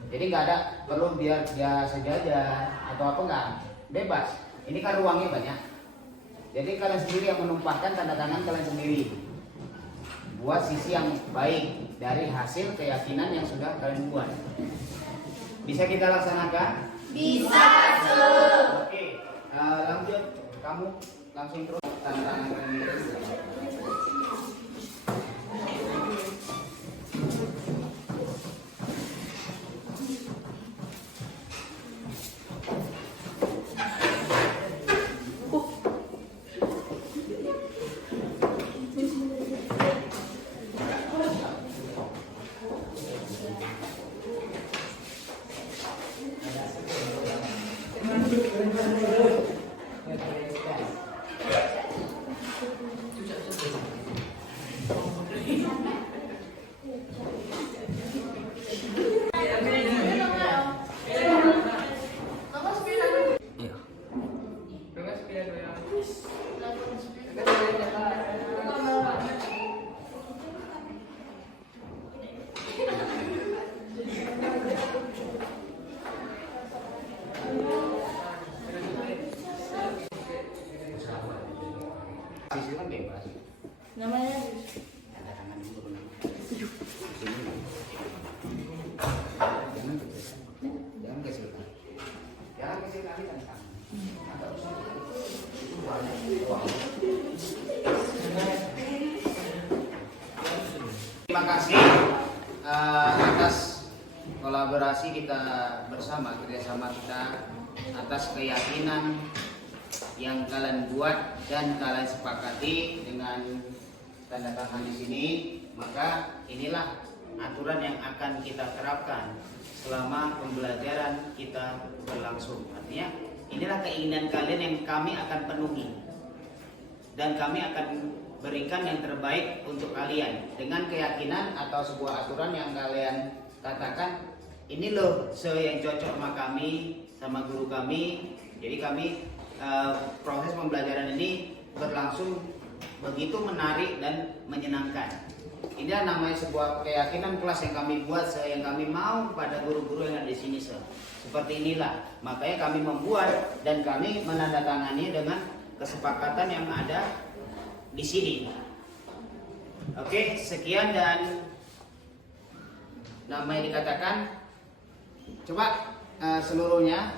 Jadi nggak ada perlu biar dia sejajar atau apa, nggak, bebas. Ini kan ruangnya banyak. Jadi kalian sendiri yang menumpahkan tanda tangan kalian sendiri buat sisi yang baik dari hasil keyakinan yang sudah kalian buat. Bisa kita laksanakan? Bisa, Su. Oke, lanjut. Kamu langsung terus tanda tangan kalian. Silakan bebas. Namanya Tanda tangan dulu. Jangan kecilkan. Jangan kecilkan tanda tangan. Terima kasih atas kolaborasi kita bersama, kerjasama kita atas keyakinan yang kalian buat dan kalian sepakati dengan tanda tangan di sini, maka inilah aturan yang akan kita terapkan selama pembelajaran kita berlangsung. Artinya inilah keinginan kalian yang kami akan penuhi dan kami akan berikan yang terbaik untuk kalian dengan keyakinan atau sebuah aturan yang kalian katakan ini loh yang cocok sama kami, sama guru kami. Jadi kami proses pembelajaran ini berlangsung begitu menarik dan menyenangkan. Inilah namanya sebuah keyakinan kelas yang kami buat, yang kami mau pada guru-guru yang ada di sini. Seperti inilah, makanya kami membuat dan kami menandatangani dengan kesepakatan yang ada di sini. Oke, sekian dan namanya dikatakan. Coba seluruhnya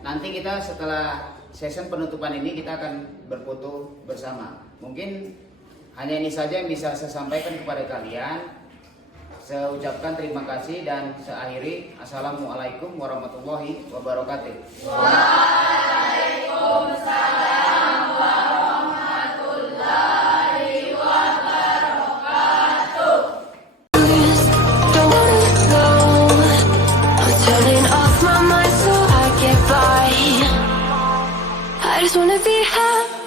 nanti kita setelah session penutupan ini kita akan berfoto bersama. Mungkin hanya ini saja yang bisa saya sampaikan kepada kalian. Saya ucapkan terima kasih dan saya akhiri. Assalamualaikum warahmatullahi wabarakatuh. Waalaikumsalam warahmatullahi wabarakatuh. Turning off my mind so I get by. I just wanna be happy.